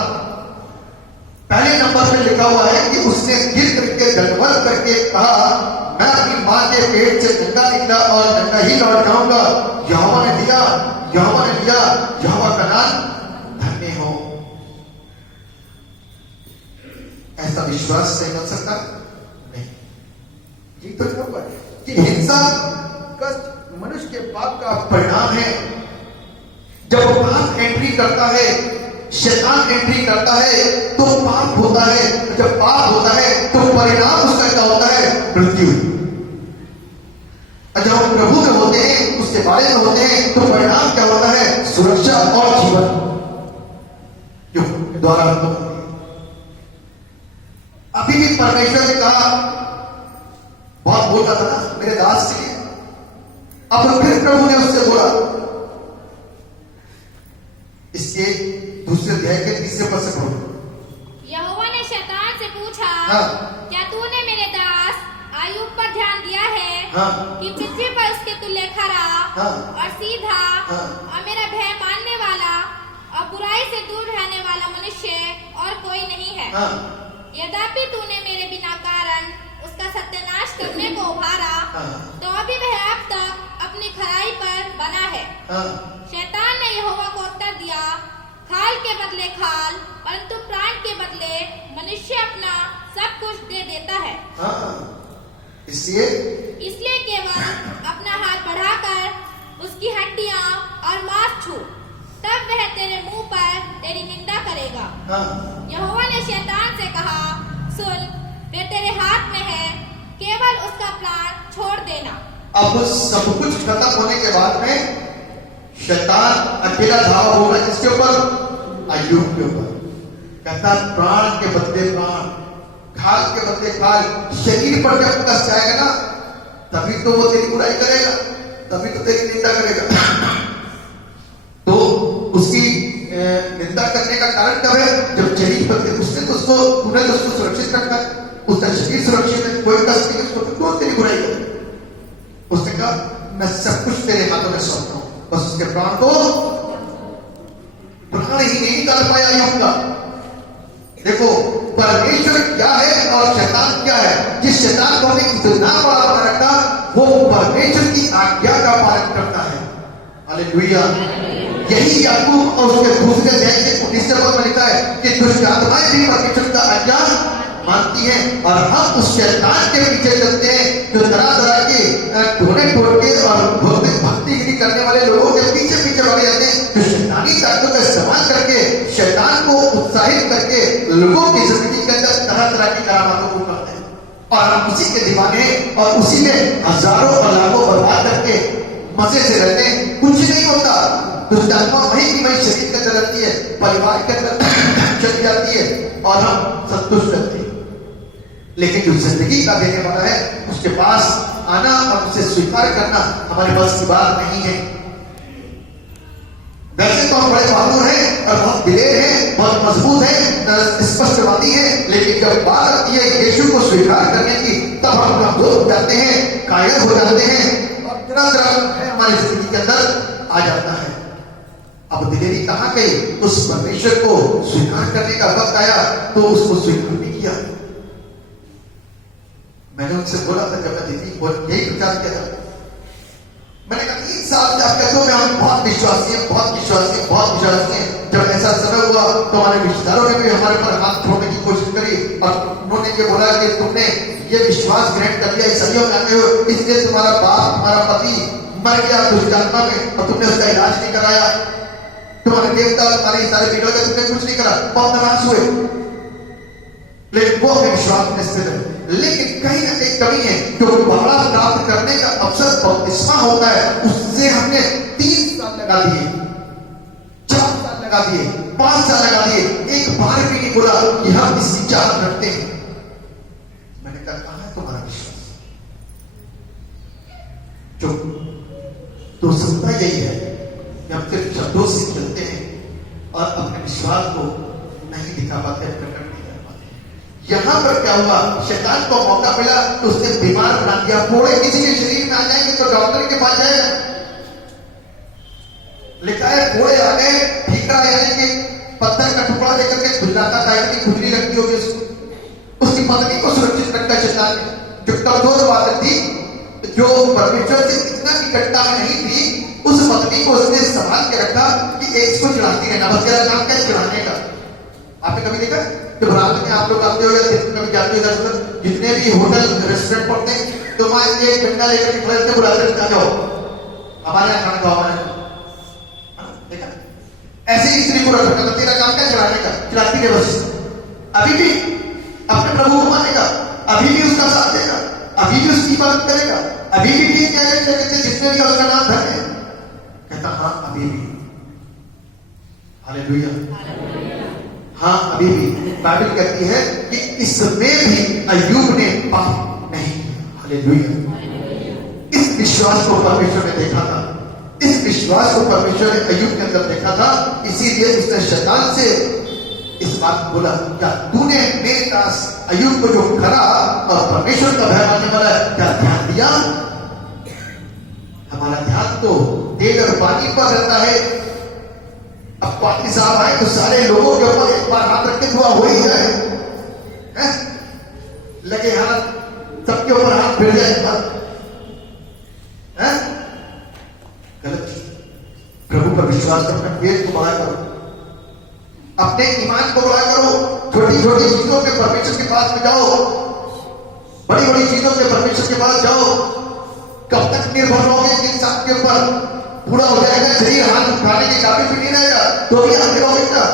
पहले नंबर पे लिखा हुआ है कि उसने गिर करके दंडवत करके कहा, मैं अपनी मां के पेट से नंगा निकला और नंगा ही लौट जाऊंगा। यहोवा ने दिया, यहोवा ने दिया, यहोवा का नाम धन्य हो। ऐसा विश्वास से हो सकता नहीं। ये तो क्या हुआ कि हिंसा कष्ट मनुष्य के पाप का परिणाम है। जब पाप एंट्री करता है, शैतान एंट्री करता है, तो पाप होता है। जब पाप होता है तो परिणाम उसका क्या होता है? मृत्यु। जब हम प्रभु में होते हैं, उसके बारे में होते हैं, तो परिणाम क्या होता है? सुरक्षा और जीवन जो द्वारा अभी भी परमेश्वर ने कहा, बहुत बोल रहा था ना मेरे दास के लिए। अब फिर प्रभु ने उससे बोला, इसके दूसरे अध्याय के 30वें पद से पढ़ो। यहोवा ने शैतान से पूछा, हाँ। क्या तूने मेरे दास अय्यूब पर ध्यान दिया है? हाँ। कि पृथ्वी पर उसके तुल्य खरा, हाँ। और सीधा, हाँ। और मेरा भय मानने वाला और बुराई से दूर रहने वाला मनुष्य और कोई नहीं है। हाँ। यद्यपि तूने मेरे बिना कारण उसका सत्यानाश करने को उभारा, हाँ। तो अभी वह अब तक अपनी खराई पर बना है। हाँ। शैतान ने यहोवा को उत्तर दिया, खाल के बदले खाल, परंतु प्राण के बदले मनुष्य अपना सब कुछ दे देता है। हाँ। इसलिए केवल अपना हाथ बढ़ाकर उसकी हड्डियां और मांस छू, तब वह तेरे मुंह पर तेरी निंदा करेगा। हाँ, यहोवा ने शैतान से कहा, सुन, वे तेरे हाथ में है, केवल उसका प्राण छोड़ देना। अब सब कुछ खत्म होने के बाद में शैतान अकेला धावा हो रहा है किसके ऊपर? अय्यूब के ऊपर। कहता प्राण के बदले प्राण, खाल के बदले खाल, शरीर पर जब कस जाएगा ना तभी तो वो तेरी बुराई करेगा, तभी तो तेरी निंदा करेगा। तो उसकी निंदा करने का कारण कब है? जब शरीर पर उसने तो उसको सुरक्षित रखा है, उसका शरीर सुरक्षित है, कोई कष्ट नहीं, उसको तो तेरी बुराई करे। उसने कहा मैं सब कुछ तेरे हाथों में सौंपता हूं, बस उसके प्राण ही नहीं निकाल पाया अय्यूब का। देखो परमेश्वर क्या है और शैतान क्या है। जिस शैतान को हमने इतना बड़ा बना रखा वो परमेश्वर की आज्ञा का पालन करता है। हालेलुया। यही याकूब और उसके दूसरे अध्याय के 19 पद में लिखा है कि दुष्ट आत्माएं भी परमेश्वर का आज्ञा मानती हैं और हम उस शैतान के पीछे चलते हैं जो तरह तरह के ढोने टोट के और भक्ति करने वाले लोगों के पीछे पीछे लगे जाते हैं, जो शैतानी ताकतों का इस्तेमाल करके शैतान को उत्साहित करके लोगों की जिंदगी के अंदर तरह तरह की करामातों को करते हैं और हम उसी के दीवाने और उसी में हजारों और लाखों बर्बाद करके मजे से रहते हैं। कुछ नहीं होता, दुष्ट आत्मा वही की वही शरीर के अंदर रहती है, परिवार के अंदर चली जाती है और हम संतुष्ट रहते हैं। लेकिन जो जिंदगी का देने वाला है उसके पास आना और उसे स्वीकार करना हमारे बस की बात नहीं है। वैसे तो हम बड़े बहादुर हैं और बहुत दिलेर हैं, बहुत मजबूत हैं, स्पष्टवादी हैं, लेकिन जब बात आती है यीशु को स्वीकार करने की तब हम कमजोर हो जाते हैं, कायल हो जाते हैं और तरह तरह हमारी जिंदगी के अंदर आ जाता है। अब दिलेरी कहां गई? उस परमेश्वर को स्वीकार करने का वक्त आया तो उसको स्वीकार नहीं किया। मैंने उनसे बोला था जब मैं दीदी यही प्रचार किया था, मैंने कहा 3 साल से आप कहते हो कि हम बहुत विश्वासी हैं, बहुत विश्वासी हैं, बहुत विश्वासी हैं। जब ऐसा समय हुआ तो हमारे रिश्तेदारों ने भी हमारे पर हाथ छोड़ने की कोशिश करी और उन्होंने ये बोला कि तुमने ये विश्वास ग्रहण कर लिया, ईसाइयों में आते हो, इसलिए तुम्हारा बाप तुम्हारा पति मर गया दुष्ट आत्मा में और तुमने उसका इलाज नहीं कराया, तुम्हारे देवता तुम्हारे सारे बिगड़ गए, तुमने कुछ नहीं करा, बहुत नाराज हुए। लेकिन वो अपने विश्वास में स्थिर है। लेकिन कहीं ना कहीं कमी है, जो बड़ा प्राप्त करने का अवसर बपतिस्मा होता है उससे हमने 3 साल लगा दिए, 4 साल लगा दिए, 5 साल लगा दिए, एक बार भी नहीं बोला कि हम इस विचार रखते हैं। मैंने कहा कहां है तुम्हारा विश्वास? चुप। तो सत्ता यही है कि हम सिर्फ शब्दों से चलते हैं और अपने विश्वास को नहीं दिखा पाते, प्रकट नहीं कर पाते। यहां पर क्या हुआ? शैतान को मौका मिला तो उसने बीमार बना दिया। फोड़े किसी के शरीर में आ जाएंगे तो डॉक्टर के पास जाएगा। लिखा है फोड़े आ गए, ठीकरा यानी कि पत्थर का टुकड़ा लेकर के खुजलाता था, इतनी खुजली लगती होगी उसको। उसकी पत्नी को सुरक्षित रखा शैतान ने, जो कमजोर बात थी, जो परमेश्वर से इतना निकटता में नहीं थी, उस पत्नी को उसने संभाल के रखा कि एक इसको चढ़ाती रहना, बस तेरा काम क्या है चढ़ाने का। आपने कभी देखा कि रात में आप लोग आते हो या कभी जाते हो, जितने भी होटल रेस्टोरेंट पड़ते हैं तो वहां एक डंडा लेकर के खड़े होते बुलाते हैं, जाओ हमारे यहाँ खाना खाओ, हमारे देखा ऐसे ही स्त्री को रखा, तेरा काम क्या चढ़ाने का, चढ़ाती है बस। अभी भी अपने प्रभु को मानेगा, अभी भी उसका साथ देगा, अभी भी उसकी इबादत करेगा, अभी भी जिसमें भी उसका नाम धन है, कहता हाँ अभी भी। हालेलुया। हाँ अभी भी बाइबल कहती है कि इसमें भी अय्यूब ने पाप नहीं किया। हालेलुया। इस विश्वास को परमेश्वर ने देखा था, इस विश्वास को परमेश्वर ने अय्यूब के अंदर देखा था, इसीलिए उसने शैतान से इस बात को बोला, क्या तूने मेरे दास अय्यूब को जो खरा और परमेश्वर का भय मानने वाला है क्या ध्यान दिया? हमारा ध्यान तो तेल और पानी पर रहता है। अब पानी साहब आए तो सारे लोगों के ऊपर एक बार हाथ रखते हुआ हो ही जाए, लगे हाथ सबके ऊपर हाथ फिर जाए, गलत। प्रभु पर विश्वास करो, अपने पेट को बड़ा करो, अपने ईमान को बड़ा करो। छोटी छोटी चीजों के परमेश्वर के पास में जाओ, बड़ी बड़ी चीजों के परमेश्वर के पास जाओ। कब तक निर्भर रहोगे इंसान के ऊपर? पूरा हो जाएगा, शरीर हाथ उठाने के काबिल भी नहीं रहेगा, तो भी आप गिरो बेटा।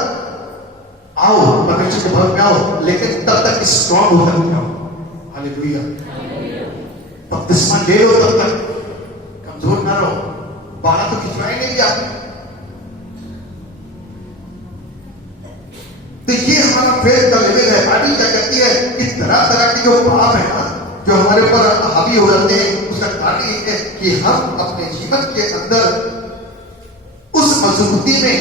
आओ परमेश्वर के भवन में आओ, लेकिन तब तक स्ट्रॉन्ग होकर के आओ। हालेलुया। बपतिस्मा ले लो, तब तक कमजोर ना रहो। बारह तो खिंचवाए नहीं आपने। तो ये हमारा फेथ का लेवल है। बाइबल क्या कहती है कि तरह तरह के जो पाप है ना, जो हमारे ऊपर हावी हो जाते हैं, उसका कारण ये है कि हम अपने जीवन के अंदर उस मजबूती में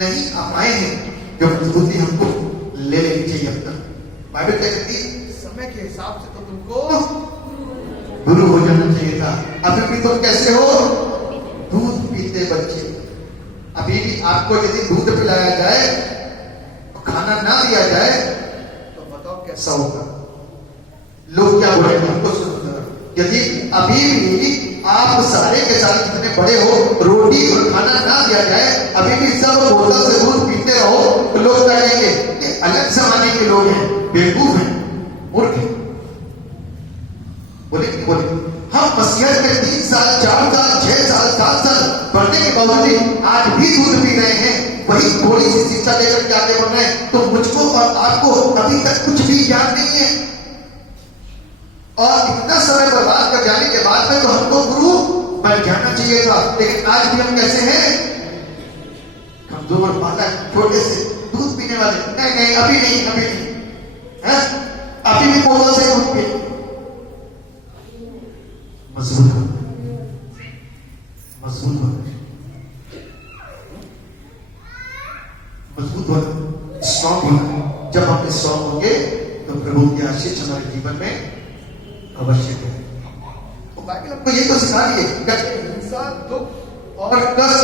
नहीं आ पाए हैं जो मजबूती हमको ले लेनी चाहिए। अब तक बाइबल क्या कहती है, समय के हिसाब से तो तुमको गुरु हो जाना चाहिए था। अभी भी तुम कैसे हो, दूध पीते बच्चे। अभी भी आपको यदि दूध पिलाया जाए, खाना ना दिया जाए, तो बताओ कैसा होगा। लोग क्या बोलेंगे हमको सुनकर। यदि अभी भी आप सारे के सारे जितने बड़े हो, रोटी और खाना ना दिया जाए, अभी भी सब बोतल से दूध पीते रहो, तो लोग क्या कहेंगे कि अलग जमाने के लोग हैं, बेवकूफ हैं, मूर्ख हैं। बोले कि बोले हम मसीहत में 3 साल 4 साल 6 साल 7 साल बढ़ने के बावजूद आज भी दूध पी रहे हैं, वही थोड़ी सी शिक्षा लेकर के आगे बढ़ रहे हैं। तो मुझको और आपको अभी तक कुछ भी ज्ञान नहीं है, और इतना समय बर्बाद कर जाने के बाद में तो हमको गुरु बन जाना चाहिए था। लेकिन आज भी हम कैसे हैं, कमजोर बालक, छोटे से दूध पीने वाले। नहीं नहीं अभी नहीं, अभी नहीं है, अभी भी बोतल से दूध पी। मजबूत हो, मजबूत हो, मजबूत होना, स्ट्रॉन्ग होना। जब हम स्ट्रॉन्ग होंगे तो प्रभु की आशीष हमारे जीवन में अवश्य है। तो बाइबल हमको ये तो सिखा रही है कि हिंसा, दुख और कष्ट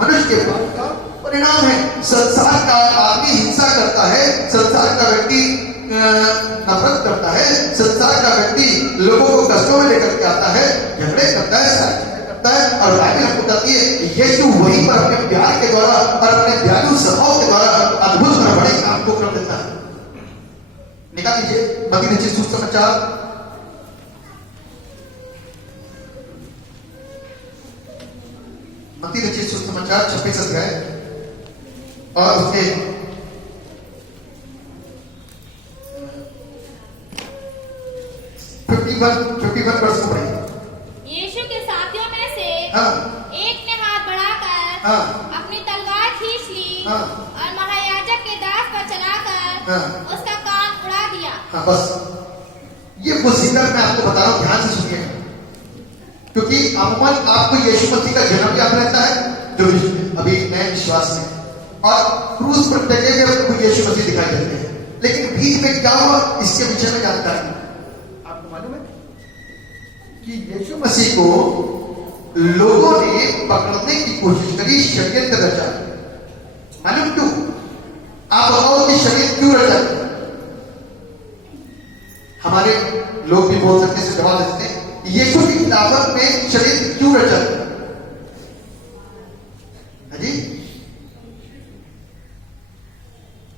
मनुष्य के पाप का परिणाम है। संसार का आदमी हिंसा करता है, संसार का व्यक्ति नफरत करता है, संसार का व्यक्ति लोगों को कष्टों में लेकर के आता है, झगड़े करता है, सारी चीजें करता है। और बाइबल हमको बताती है यीशु वहीं पर अपने प्यार के द्वारा और अपने दयालु स्वभाव के द्वारा अद्भुत और बड़े काम को कर देता है। निकाल लीजिए मत्ती रचित सुसमाचार, मत्ती रचित सुसमाचार 26 अध्याय और उसके 51 वर्ष को पढ़ेंगे। यीशु के साथियों में से हाँ। एक ने हाथ बढ़ाकर हाँ। अपनी तलवार खींच ली हाँ। और महायाजक के दास पर चलाकर हाँ। उसका कान उड़ा दिया। हाँ बस ये प्रोसीजर मैं आपको बता रहा हूँ, ध्यान से सुनिएगा, क्योंकि अमूमन आपको यीशु मसीह का जन्म याद रहता है जो अभी नए विश्वास में, और क्रूस पर टके हुए प्रभु यीशु मसीह दिखाई देते हैं। लेकिन बीच में क्या हुआ इसके विषय में जानकारी आपको मालूम है कि यीशु मसीह को लोगों ने पकड़ने की कोशिश करी, षड्यंत्र रचा। मालूम क्यों? आप बताओ कि षड्यंत्र क्यों रचा? हमारे लोग भी बोल सकते हैं, जवाब देते हैं यीशु की खिलाफत में षड्यंत्र क्यों रचा? जी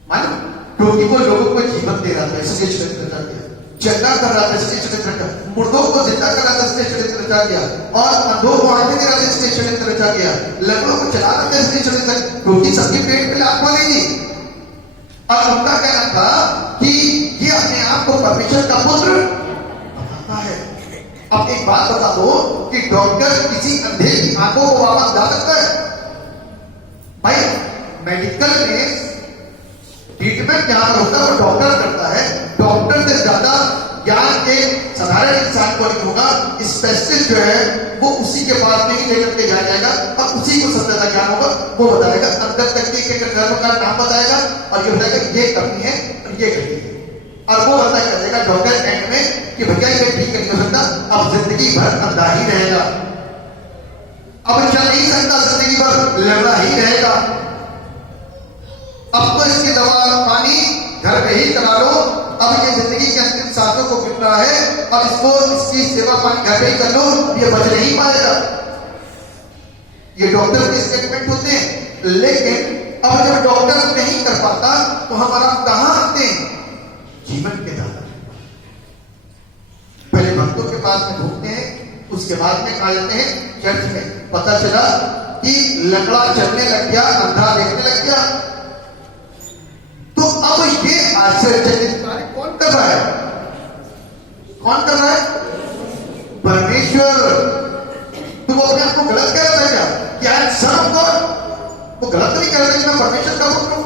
मालूम? क्योंकि वो लोगों को जीवन दे रहा था, इसलिए षड्यंत्र रचा गया। चंगा कर रहा था, इसलिए षड्यंत्र रचा। मुर्दों को जिंदा कर रहा था, इसलिए षड्यंत्र रचा गया। और अंधों को आंखें दे रहा था, इसलिए षड्यंत्र रचा गया। लंगड़ों को चला रहा था, इसलिए षड्यंत्र, क्योंकि सबके पेट में आत्मा नहीं थी। और उनका कहना था कि ये अपने आप को परमेश्वर का पुत्र बताता है। अब एक बात बता दो कि डॉक्टर किसी अंधे की आंखों को वापस ला सकता है? भाई मेडिकल में ट्रीटमेंट जहां पर होता है वो डॉक्टर करता है। डॉक्टर से ज्यादा ज्ञान एक साधारण इंसान को नहीं होगा। स्पेशलिस्ट जो है वो उसी के पास में ही लेकर के जाया जाएगा और उसी को सबसे ज्यादा ज्ञान होगा। वो बताएगा, अंदर तक के कर्म का नाम बताएगा और ये बताएगा ये कमी है और ये कमी है, और वो बता कर देगा डॉक्टर एंड में कि भैया ये ठीक नहीं हो सकता, अब जिंदगी भर अंधा ही रहेगा, अब चल नहीं सकता, जिंदगी भर लड़ना ही रहेगा, अब तो इसकी दवा पानी घर पे ही करा लो, अब ये जिंदगी के अंतिम सांसों को गिर रहा है, अब इसको इसकी सेवा पानी घर पे ही कर लो, ये बच नहीं पाएगा। ये डॉक्टर के स्टेटमेंट होते हैं। लेकिन अब जब डॉक्टर नहीं कर पाता तो हमारा कहां आते हैं? जीवन के दाता। पहले भक्तों के पास में ढूंढते हैं, उसके बाद में कहा जाते हैं चर्च में। पता चला कि लंगड़ा चलने लग गया, अंधा देखने लग गया। तो अब ये आश्चर्यचकित कार्य कौन कर रहा है? कौन कर रहा है? परमेश्वर। तो वो अपने आप को गलत कह रहा है क्या? क्या सन ऑफ गॉड? वो गलत नहीं कह रहा है कि मैं परमेश्वर का पुत्र हूं।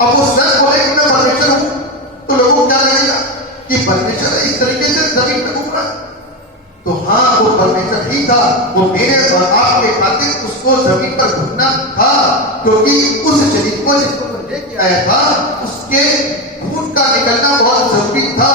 अब वो सच बोले कि मैं परमेश्वर हूं, तो लोगों को क्या लगेगा कि परमेश्वर इस तरीके से जमीन पर घूम रहा है। तो हाँ, वो परमेश्वर ही था। वो मेरे और आपके खातिर उसको जमीन पर घूमना था, क्योंकि उस शरीर को जिसको लेके आया था उसके खून का निकलना बहुत जरूरी था,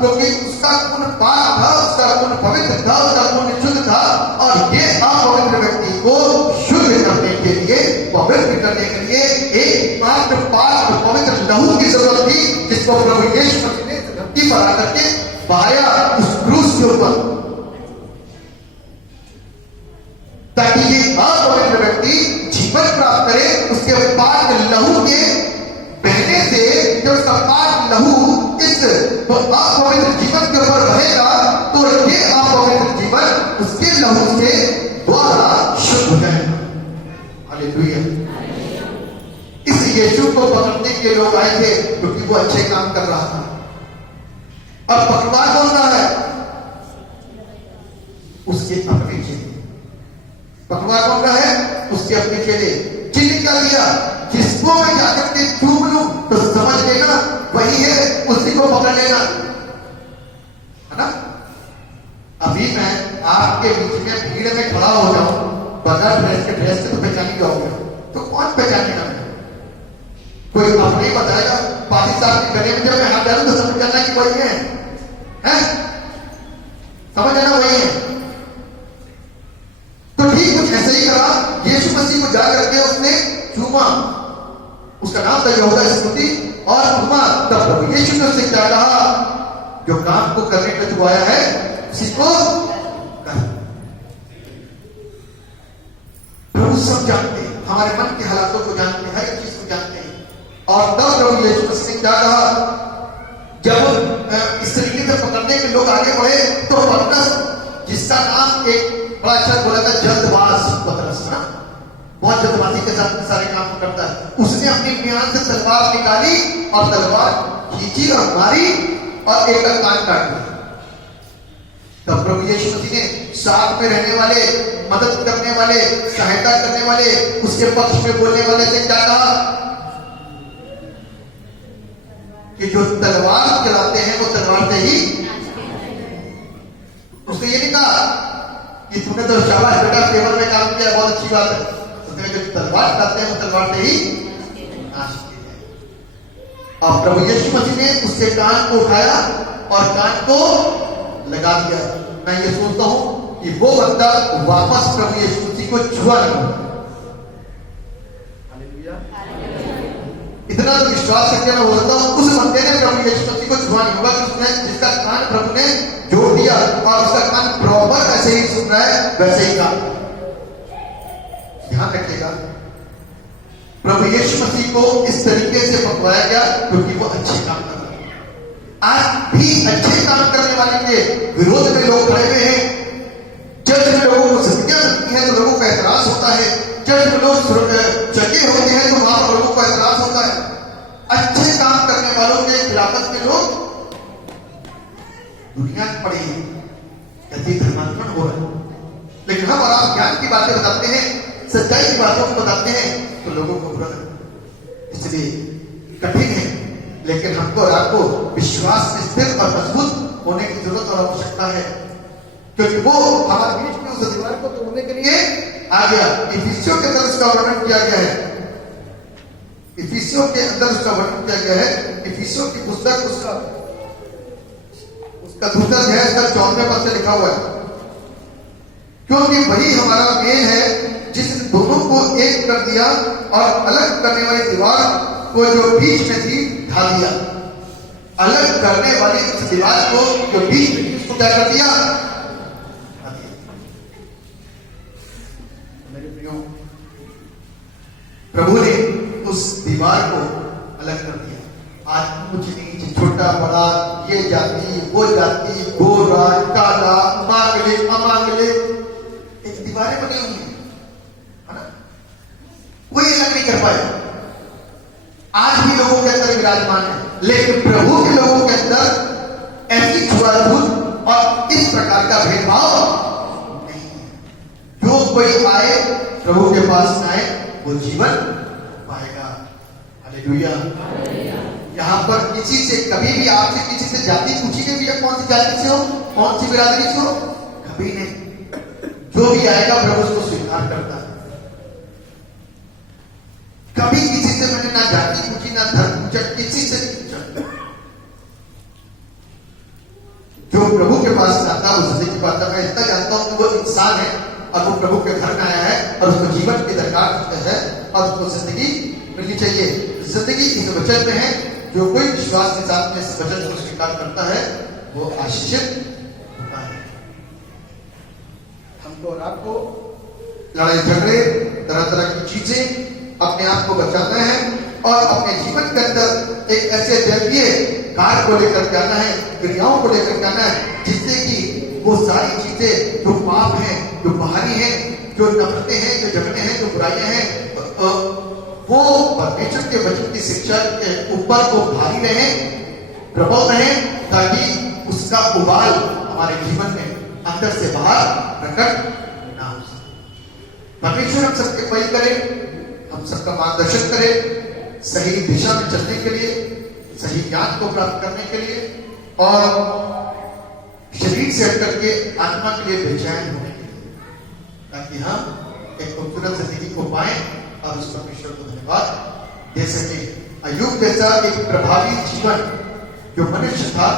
क्योंकि उसका खून पाक था, उसका खून पवित्र था, उसका खून शुद्ध था। और ये अपवित्र व्यक्ति को शुद्ध करने के लिए, पवित्र करने के लिए एक मात्र पाक पवित्र लहू की जरूरत थी, जिसको प्रभु यीशु मसीह ने धरती पर आकर के बहाया उस क्रूस के ऊपर, ताकि ये अपवित्र व्यक्ति जीवन प्राप्त करे। उसके पाक लहू के बहने से जब उसका पाक लहू इस अपवित्र जीवन के ऊपर बहेगा, तो ये अपवित्र जीवन उसके लहू से द्वारा शुद्ध हो जाएगा। हालेलुया। इस यीशु को पकड़ने के लोग आए थे क्योंकि वो अच्छे काम कर रहा था। अब पकड़वा कौन रहा है? उसके अपने चेले। पकड़वा कौन रहा है? उसके अपने चेले। चिन्ह क्या दिया? जिसको मैं जाकर के चूम लूं तो समझ लेना वही है, उसी को पकड़ लेना, है ना? अभी मैं आपके बीच में भीड़ में खड़ा हो जाऊं बगैर ड्रेस से तो पहचान ही जाओगे। तो कौन पहचानेगा? कोई अपने ही बताएगा। पादी साहब के गले में जब मैं हाथ डालूं तो समझ जाना कि वही है? समझ जाना वही है। तो ठीक कुछ ऐसे ही करा। यीशु मसीह को जाकर के उसने चूमा, उसका नाम था यहूदा इस्करियोती, और चूमा। तब प्रभु यीशु ने उससे क्या कहा? जो काम को करने का तू आया है उसी को कर। प्रभु सब जानते हैं, हमारे मन के हालातों को जानते हैं, हर एक चीज को जानते हैं। और तब प्रभु यीशु मसीह ने क्या कहा? जब इस तरीके से पकड़ने के लोग आगे बढ़े तो पतरस, जिसका नाम एक बड़ा अच्छा बोला था, जल्दबाज पतरस ना, बहुत जल्दबाजी के साथ सारे काम करता है, उसने अपनी म्यान से तलवार निकाली और तलवार खींची और मारी और एक का कान काट दिया। तब प्रभु यीशु मसीह ने साथ में रहने वाले, मदद करने वाले, सहायता करने वाले, उसके पक्ष में बोलने वाले से क्या कहा कि जो तलवार चलाते हैं वो तलवार से ही। उसने ये नहीं कहा कि तूने तो शाबाश बेटा फेवर में काम किया, बहुत अच्छी बात है। उसने जो तलवार चलाते हैं वो तलवार से ही नाश किया। और प्रभु यीशु मसीह ने उससे कान को उठाया और कान को लगा दिया। मैं ये सोचता हूं कि वो बंदा वापस प्रभु यीशु मसीह को छुआ नहीं। इतना तो विश्वास करके मैं बोलता हूं, उस बंदे ने प्रभु यीशु मसीह को छुआ नहीं होगा कि उसने जिसका कान प्रभु ने जोड़ दिया और उसका कान प्रॉपर ऐसे ही सुन रहा है वैसे ही काम। ध्यान रखिएगा, प्रभु यीशु मसीह को इस तरीके से पकड़ाया गया क्योंकि वो अच्छे काम कर रहे हैं। आज भी अच्छे काम करने वाले के विरोध में लोग खड़े हुए हैं। चर्च में लोगों को सत्या मिलती है तो लोगों का एतराज होता है। चर्च में लोग जगे होते हैं तो वहां पर लोगों को एतराज होता है। अच्छे काम करने वालों के खिलाफत में लोग दुनिया पड़ी कहती धर्मांतरण हो रहा है। लेकिन हम और आप ज्ञान की बातें बताते हैं, सच्चाई की बातों को बताते हैं तो लोगों को बुरा लगता है। इसलिए कठिन है, लेकिन हमको और आपको विश्वास में स्थिर और मजबूत होने की जरूरत और आवश्यकता है, क्योंकि वो हमारे बीच में उस दीवार को तोड़ने के लिए आ गया। इफिसियों के अंदर उसका वर्णन किया गया है। इफिसियों के अंदर उसका वर्णन किया गया है। इफिसियों की पुस्तक उसका दूसरा अध्याय इसका 14वें पद से लिखा हुआ है, क्योंकि वही हमारा मेल है जिसने दोनों को एक कर दिया और अलग करने वाली दीवार को जो बीच में थी ढा दिया। अलग करने वाली उस दीवार को जो बीच में थी उसको क्या कर दिया? मेरे प्रियो, प्रभु ने उस दीवार को अलग कर दिया। आज कुछ नीच, छोटा बड़ा, ये जाति वो जाति, गोरा काला, मांगले अमांगले, एक दीवारें बनी हुई हैं। कर पाए। आज भी लोगों के अंदर विराजमान है, लेकिन प्रभु के लोगों के अंदर ऐसी छुआछूत और इस प्रकार का भेदभाव नहीं है। जो कोई आए प्रभु के पास आए वो जीवन पाएगा। हालेलुया। यहाँ पर किसी से कभी भी आपसे किसी से जाति पूछी गई भैया कौन सी जाति से हो, कौन सी बिरादरी से हो, कभी नहीं। जो भी आएगा प्रभु उसको स्वीकार करता है। कभी किसी से मैंने ना जाति पूछी ना धर्म पूछा, किसी से नहीं पूछा। जो प्रभु के पास जाता है वो जिंदगी पाता है। मैं इतना जानता हूं कि वो इंसान है और वो प्रभु के घर में आया है और उसको जीवन की दरकार है और उसको जिंदगी मिलनी चाहिए। जिंदगी इस वचन में है। जो कोई विश्वास के साथ में इस वचन को स्वीकार करता है वो आशीषित होता है। हमको और आपको लड़ाई झगड़े तरह तरह की चीजें अपने आप को बचाना है और अपने जीवन के अंदर एक ऐसे दैवीय कार्य को लेकर के आना है, क्रियाओं को लेकर के आना है, जिससे कि वो सारी चीजें जो पाप हैं, जो बाहरी हैं, जो नफरतें हैं, जो झगड़े हैं, जो बुराइयां हैं, वो परमेश्वर के वचन की शिक्षा के ऊपर वो भारी रहे, प्रबल रहे, ताकि उसका उबाल हमारे जीवन में अंदर से बाहर प्रकट ना हो सके। परमेश्वर हम सबके पहल करे, हम सबका मार्गदर्शन करे सही दिशा में चलने के लिए, सही ज्ञान को प्राप्त करने के लिए और शरीर से हटकर के आत्मा के लिए बेचैन होने के लिए, ताकि हम एक खूबसूरत जिंदगी को पाएं और उस परमेश्वर को धन्यवाद दे सके। अय्यूब जैसा एक प्रभावी जीवन जो मनुष्य था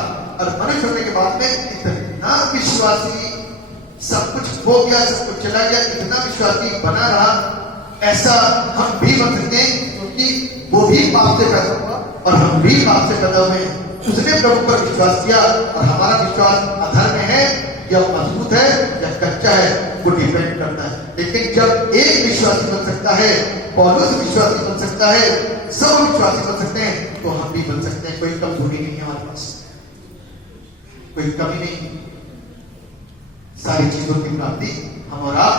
और मनुष्य होने के बाद में इतना विश्वासी, सब कुछ खो गया, सब कुछ चला गया, इतना विश्वासी बना रहा, ऐसा हम भी बन सकते हैं क्योंकि वो भी पाप से पैदा हुआ और हम भी पाप से पैदा हुए हैं। उसने प्रभु पर विश्वास किया और हमारा विश्वास अधर में है या मजबूत है या कच्चा है, वो डिपेंड करता है। लेकिन जब एक विश्वासी बन सकता है, पौलुस विश्वासी बन सकता है, सब विश्वासी बन सकते हैं, तो हम भी बन सकते हैं। कोई कमजोरी नहीं है हमारे पास, कोई कमी नहीं, सारी चीजों की प्राप्ति हम और आप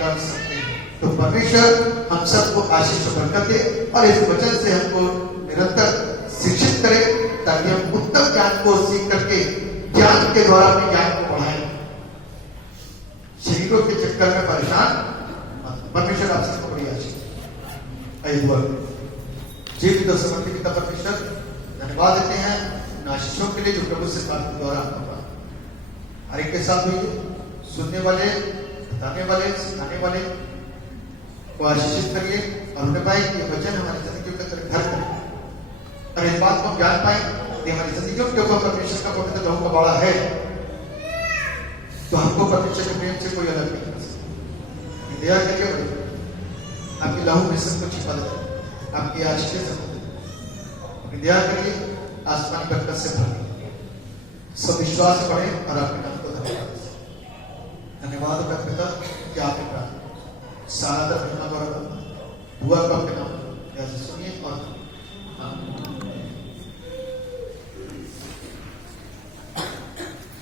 कर सकते हैं। तो परमेश्वर हम सबको आशीष और बरकत दे और इस वचन से हमको निरंतर शिक्षित करे, ताकि हम उत्तम ज्ञान को सीख करके ज्ञान के द्वारा अपने ज्ञान को बढ़ाएं, शरीरों के चक्कर में परेशान। परमेश्वर आप सबको बड़ी आशीष जीवित और समर्पित पिता परमेश्वर, धन्यवाद देते हैं उन आशीषों के लिए जो प्रभु से बात के द्वारा आपका पाया। हर एक के साथ हुई, सुनने वाले, बताने वाले, सिखाने वाले को आशीषित करिए और उन्हें पाए कि वचन हमारी जिंदगी के अंदर घर करें और इस बात को ज्ञान पाए कि हमारी जिंदगियों के ऊपर परमेश्वर का पवित्र लहू का बाड़ा है, तो हमको परमेश्वर के प्रेम से कोई अलग नहीं कर सकता। दया करिए, आपकी लहू में सब कुछ छिपा देते, आपकी आशीष से दया करिए, आसमान बरकत से भर दीजिए, सब विश्वास बढ़े और आपके नाम को धन्यवाद करते पिता कि आपने सारा दर्द हुआ का अपने नाम सुनिए और